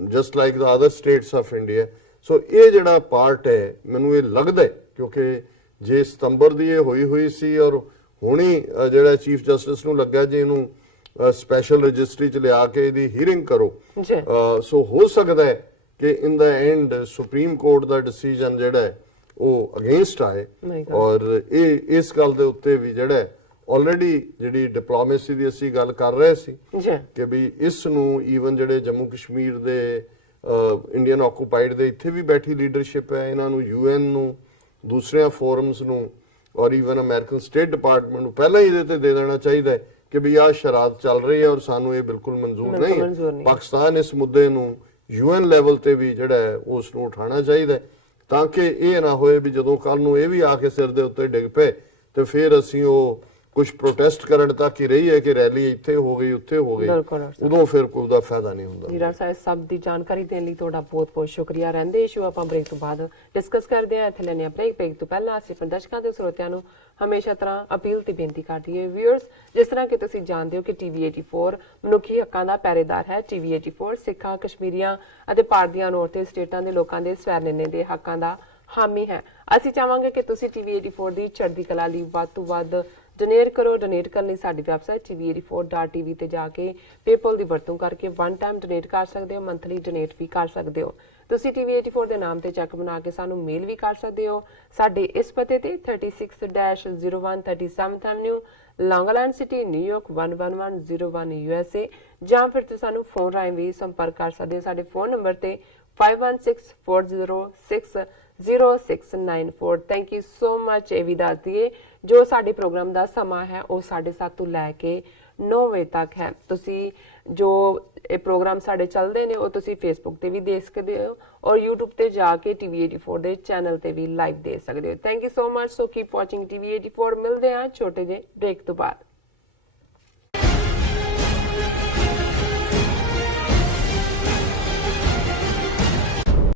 just like the other states of India. So ਇਹ ਜਿਹੜਾ ਪਾਰਟ ਹੈ ਮੈਨੂੰ ਇਹ ਲੱਗਦਾ ਕਿਉਂਕਿ ਜੇ ਸਤੰਬਰ ਦੀ ਇਹ ਹੋਈ ਸੀ ਔਰ ਹੁਣੀ ਜਿਹੜਾ ਚੀਫ ਜਸਟਿਸ ਨੂੰ ਲੱਗਾ ਜੀ ਇਹਨੂੰ ਸਪੈਸ਼ਲ ਰਜਿਸਟਰੀ ਚ ਲਿਆ ਕੇ ਇਹਦੀ ਹੀਅਰਿੰਗ ਕਰੋ, ਸੋ ਹੋ ਸਕਦਾ ਹੈ ਕਿ in the end supreme court ਦਾ ਡਿਸੀਜਨ ਜਿਹੜਾ ਹੈ ਉਹ ਅਗੇਂਸਟ ਆਏ। ਔਰ ਇਹ ਇਸ ਗੱਲ ਦੇ ਉੱਤੇ ਵੀ ਜਿਹੜਾ ਆਲਰੇਡੀ ਜਿਹੜੀ ਡਿਪਲੋਮੇਸੀ ਦੀ ਅਸੀਂ ਗੱਲ ਕਰ ਰਹੇ ਸੀ ਕਿ ਵੀ ਇਸ ਨੂੰ ਈਵਨ ਜਿਹੜੇ ਜੰਮੂ ਕਸ਼ਮੀਰ ਦੇ ਇੰਡੀਅਨ ਆਕੂਪਾਈਡ ਦੇ ਇੱਥੇ ਵੀ ਬੈਠੀ ਲੀਡਰਸ਼ਿਪ ਹੈ, ਇਹਨਾਂ ਨੂੰ UN ਨੂੰ, ਦੂਸਰਿਆਂ ਫੋਰਮਸ ਨੂੰ ਔਰ ਈਵਨ ਅਮਰੀਕਨ ਸਟੇਟ ਡਿਪਾਰਟਮੈਂਟ ਨੂੰ ਪਹਿਲਾਂ ਹੀ ਇਹਦੇ ਤੇ ਦੇ ਦੇਣਾ ਚਾਹੀਦਾ ਹੈ ਕਿ ਵੀ ਆਹ ਸ਼ਰਾਰਤ ਚੱਲ ਰਹੀ ਹੈ ਔਰ ਸਾਨੂੰ ਇਹ ਬਿਲਕੁਲ ਮਨਜ਼ੂਰ ਨਹੀਂ ਹੈ। ਪਾਕਿਸਤਾਨ ਇਸ ਮੁੱਦੇ ਨੂੰ UN ਲੈਵਲ ਤੇ ਵੀ ਜਿਹੜਾ ਹੈ ਉਸ ਨੂੰ ਉਠਾਉਣਾ ਚਾਹੀਦਾ ਹੈ ਤਾਂ ਕਿ ਇਹ ਨਾ ਹੋਏ ਵੀ ਜਦੋਂ ਕੱਲ ਨੂੰ ਇਹ ਵੀ ਆ ਕੇ ਸਿਰ ਦੇ ਉੱਤੇ ਡਿੱਗ ਪਏ ਤੇ ਫਿਰ ਅਸੀਂ ਉਹ ਕੁਝ ਪ੍ਰੋਟੈਸਟ ਕਰਨ ਤੱਕ ਹੀ ਰਹੀ ਹੈ ਕਿ ਰੈਲੀ ਇੱਥੇ ਹੋ ਗਈ ਉੱਥੇ ਹੋ ਗਈ, ਉਦੋਂ ਫਿਰ ਕੋਈ ਦਾ ਫਾਇਦਾ ਨਹੀਂ ਹੁੰਦਾ। ਜੀਰਾ ਸਾਹਿਬ ਸਭ ਦੀ ਜਾਣਕਾਰੀ ਦੇਣ ਲਈ ਤੁਹਾਡਾ ਬਹੁਤ-ਬਹੁਤ ਸ਼ੁਕਰੀਆ। ਰਹਿੰਦੇ ਇਸ਼ੂ ਆਪਾਂ ਬ੍ਰੇਕ ਤੋਂ ਬਾਅਦ ਡਿਸਕਸ ਕਰਦੇ ਹਾਂ। ਇੱਥੇ ਲੈਣੇ ਆ ਬ੍ਰੇਕ ਤੋਂ ਪਹਿਲਾਂ ਅਸੀਂ ਦਰਸ਼ਕਾਂ ਤੇ ਸਰੋਤਿਆਂ ਨੂੰ ਹਮੇਸ਼ਾ ਤਰ੍ਹਾਂ ਅਪੀਲ ਤੇ ਬੇਨਤੀ ਕਰਦੀ ਹੈ ਵਿਊਅਰਸ, ਜਿਸ ਤਰ੍ਹਾਂ ਕਿ ਤੁਸੀਂ ਜਾਣਦੇ ਹੋ ਕਿ TV84 ਮਨੁੱਖੀ ਹੱਕਾਂ ਦਾ ਪਹਿਰੇਦਾਰ ਹੈ। TV84 ਸਿੱਖਾਂ, ਕਸ਼ਮੀਰੀਆਂ ਅਤੇ ਭਾਰਤੀਆਂ ਨੂੰ ਤੇ ਸਟੇਟਾਂ ਦੇ ਲੋਕਾਂ ਦੇ ਸਵੈ ਨਿਰਣੇ ਦੇ ਹੱਕਾਂ ਦਾ ਹਾਮੀ ਹੈ। ਅਸੀਂ ਚਾਹਾਂਗੇ ਕਿ ਤੁਸੀਂ TV84 ਦੀ ਚੜ੍ਹਦੀ ਕਲਾ ਲਈ ਵੱਧ ਤੋਂ ਵੱਧ ਡੋਨੇਟ ਕਰੋ। ਡੋਨੇਟ ਕਰਨ ਲਈ ਸਾਡੀ ਵੈਬਸਾਈਟ tv84.tv ਤੇ ਜਾ ਕੇ ਪੇਪਲ ਦੀ ਵਰਤੋਂ ਕਰਕੇ ਵਨ ਟਾਈਮ ਡੋਨੇਟ ਕਰ ਸਕਦੇ ਹੋ, ਮੰਥਲੀ ਡੋਨੇਟ ਵੀ ਕਰ ਸਕਦੇ ਹੋ। ਤੁਸੀਂ TV84 ਦੇ ਨਾਮ ਤੇ ਚੈੱਕ ਬਣਾ ਕੇ ਸਾਨੂੰ ਮੇਲ ਵੀ ਕਰ ਸਕਦੇ ਹੋ ਸਾਡੇ ਇਸ ਪਤੇ ਤੇ 36-01 37th ਐਵਨਿਊ, ਲੌਂਗ ਆਈਲੈਂਡ ਸਿਟੀ, ਨਿਊਯਾਰਕ 11101 USA, ਜਾਂ ਫਿਰ ਤੁਸੀਂ ਸਾਨੂੰ ਫੋਨ ਰਾਹੀਂ ਵੀ ਸੰਪਰਕ ਕਰ ਸਕਦੇ ਹੋ ਸਾਡੇ ਫੋਨ ਨੰਬਰ ਤੇ 5164060694। Thank you so much. ਇਹ ਵੀ ਦੱਸ ਦਈਏ ਜੋ ਸਾਡੇ ਪ੍ਰੋਗਰਾਮ ਦਾ ਸਮਾਂ ਹੈ ਉਹ 7:30 ਤੋਂ ਲੈ ਕੇ 9 ਵਜੇ ਤੱਕ ਹੈ। ਤੁਸੀਂ ਜੋ ਇਹ ਪ੍ਰੋਗਰਾਮ ਸਾਡੇ ਚੱਲਦੇ ਨੇ ਉਹ ਤੁਸੀਂ ਫੇਸਬੁੱਕ ਤੇ ਵੀ ਦੇਖ ਸਕਦੇ ਹੋ ਔਰ YouTube ਤੇ ਜਾ ਕੇ TV84 ਦੇ ਚੈਨਲ ਤੇ ਵੀ ਲਾਈਵ ਦੇਖ ਸਕਦੇ ਹੋ। Thank you so much. So keep watching TV84। ਮਿਲਦੇ ਹਾਂ ਛੋਟੇ ਜਿਹੇ ਬ੍ਰੇਕ ਤੋਂ ਬਾਅਦ।